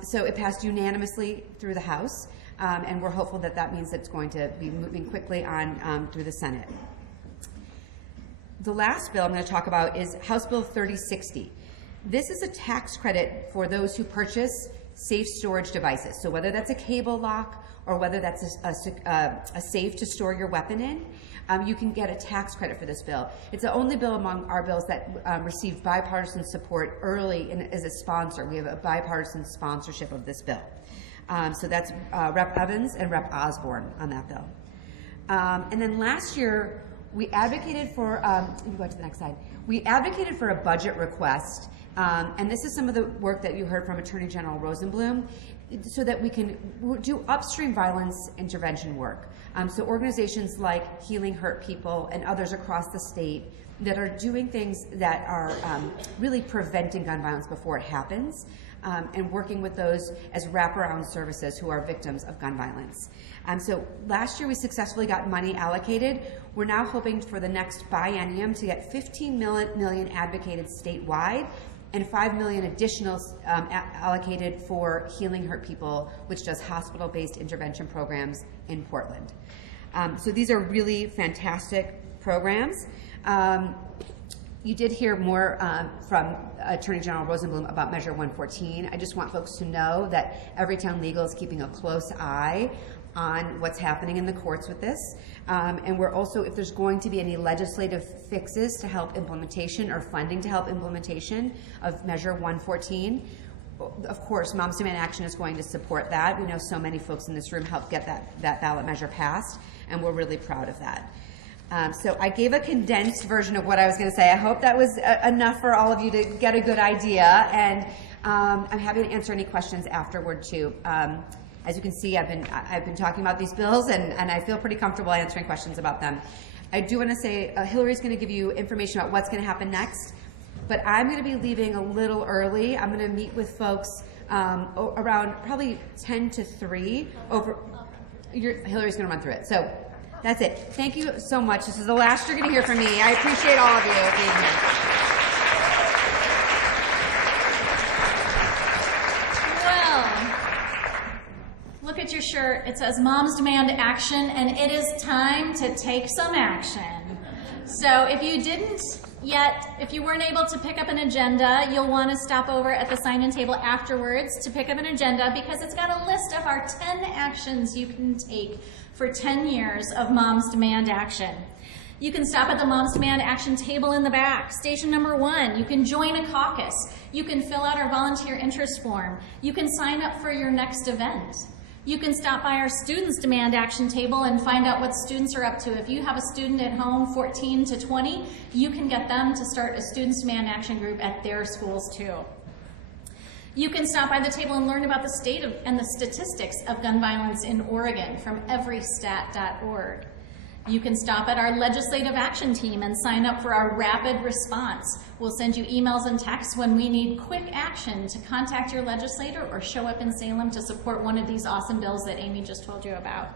So it passed unanimously through the House, and we're hopeful that that means it's going to be moving quickly on through the Senate. The last bill I'm going to talk about is House Bill 3060. This is a tax credit for those who purchase safe storage devices. So whether that's a cable lock or whether that's a safe to store your weapon in, you can get a tax credit for this bill. It's the only bill among our bills that received bipartisan support early as a sponsor. We have a bipartisan sponsorship of this bill. So that's Rep. Evans and Rep. Osborne on that bill. And then last year, we advocated for, you can go to the next slide. We advocated for a budget request, and this is some of the work that you heard from Attorney General Rosenblum, so that we can do upstream violence intervention work. So organizations like Healing Hurt People and others across the state that are doing things that are really preventing gun violence before it happens, and working with those as wraparound services who are victims of gun violence. So last year we successfully got money allocated. We're now hoping for the next biennium to get $15 million advocated statewide and $5 million additional allocated for Healing Hurt People, which does hospital-based intervention programs in Portland. So these are really fantastic programs. You did hear more from Attorney General Rosenblum about Measure 114. I just want folks to know that Everytown Legal is keeping a close eye on what's happening in the courts with this. And we're also, if there's going to be any legislative fixes to help implementation or funding to help implementation of Measure 114, of course, Moms Demand Action is going to support that. We know so many folks in this room helped get that ballot measure passed, and we're really proud of that. So I gave a condensed version of what I was going to say. I hope that was enough for all of you to get a good idea, and I'm happy to answer any questions afterward too. As you can see, I've been talking about these bills, and I feel pretty comfortable answering questions about them. I do want to say Hillary's going to give you information about what's going to happen next, but I'm going to be leaving a little early. I'm going to meet with folks around probably 10 to 3. Hillary's going to run through it. So that's it. Thank you so much. This is the last you're going to hear from me. I appreciate all of you being here. Look at your shirt. It says Moms Demand Action, and it is time to take some action. So if you didn't yet, if you weren't able to pick up an agenda, you'll want to stop over at the sign-in table afterwards to pick up an agenda, because it's got a list of our 10 actions you can take for 10 years of Moms Demand Action. You can stop at the Moms Demand Action table in the back. Station number 1, you can join a caucus. You can fill out our volunteer interest form. You can sign up for your next event. You can stop by our Students Demand Action table and find out what students are up to. If you have a student at home, 14 to 20, you can get them to start a Students Demand Action group at their schools too. You can stop by the table and learn about the state and the statistics of gun violence in Oregon from everystat.org. You can stop at our legislative action team and sign up for our rapid response. We'll send you emails and texts when we need quick action to contact your legislator or show up in Salem to support one of these awesome bills that Amy just told you about.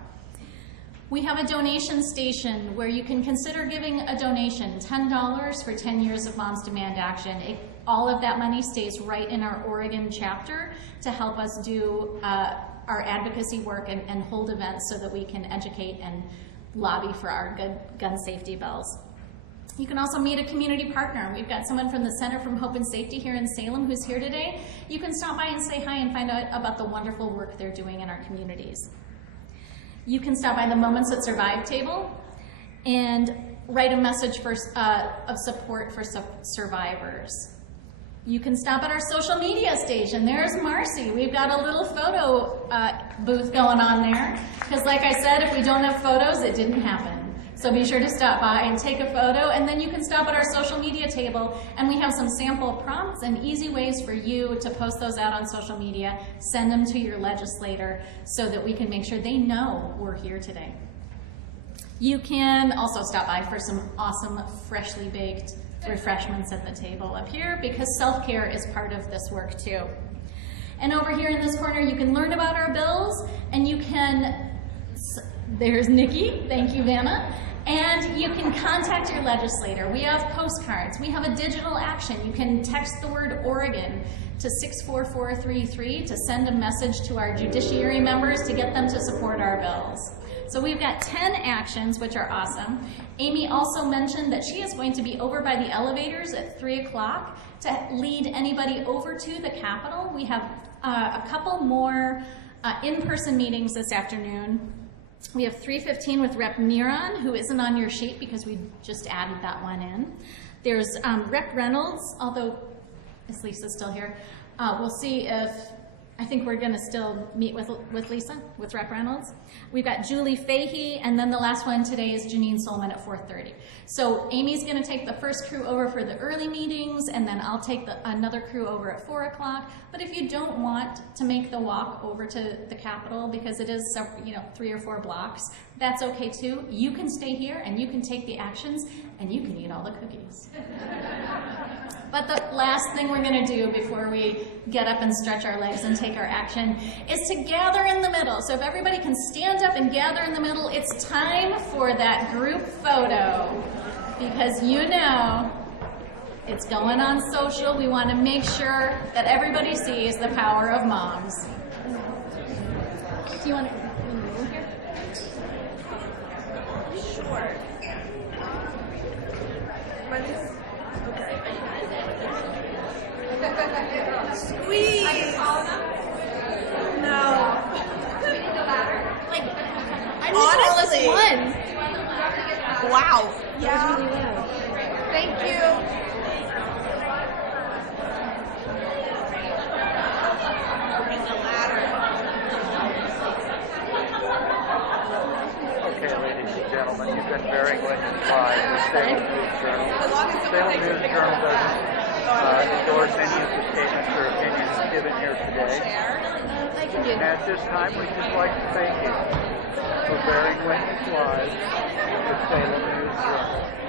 We have a donation station where you can consider giving a donation, $10 for 10 years of Moms Demand Action. All of that money stays right in our Oregon chapter to help us do our advocacy work and hold events so that we can educate and lobby for our good gun safety bills. You can also meet a community partner. We've got someone from the Center for Hope and Safety here in Salem who's here today. You can stop by and say hi and find out about the wonderful work they're doing in our communities. You can stop by the Moments That Survive table and write a message of support for survivors. You can stop at our social media station. There's Marcy. We've got a little photo booth going on there. Because like I said, if we don't have photos, it didn't happen. So be sure to stop by and take a photo, and then you can stop at our social media table, and we have some sample prompts and easy ways for you to post those out on social media, send them to your legislator so that we can make sure they know we're here today. You can also stop by for some awesome freshly baked refreshments at the table up here, because self-care is part of this work too. And over here in this corner, you can learn about our bills, and you can, there's Nikki, thank you, Vanna. And you can contact your legislator. We have postcards. We have a digital action. You can text the word Oregon to 64433 to send a message to our judiciary members to get them to support our bills. So we've got 10 actions, which are awesome. Amy also mentioned that she is going to be over by the elevators at 3 o'clock to lead anybody over to the Capitol. We have a couple more in-person meetings this afternoon. We have 3:15 with Rep. Neron, who isn't on your sheet because we just added that one in. There's Rep. Reynolds, although, is Lisa still here? We'll see if, I think we're gonna still meet with Lisa, with Rep. Reynolds. We've got Julie Fahey, and then the last one today is Janine Solomon at 4:30. So Amy's gonna take the first crew over for the early meetings, and then I'll take another crew over at 4 o'clock. But if you don't want to make the walk over to the Capitol, because it is 3 or 4 blocks, that's okay too. You can stay here and you can take the actions and you can eat all the cookies. But the last thing we're gonna do before we get up and stretch our legs and take our action is to gather in the middle. So if everybody can stand up and gather in the middle, it's time for that group photo. Because it's going on social. We want to make sure that everybody sees the power of moms. Do you want to move here? Sure. Squeeze. No. I'm the tallest one. Wow. Yeah. Thank you. Okay, ladies and gentlemen, you've been bearing witness live with Salem-News Journal. Salem-News Journal doesn't endorse any of the statements or opinions given here today. And at this time, we'd just like to thank you for bearing witness live with Salem-News Journal.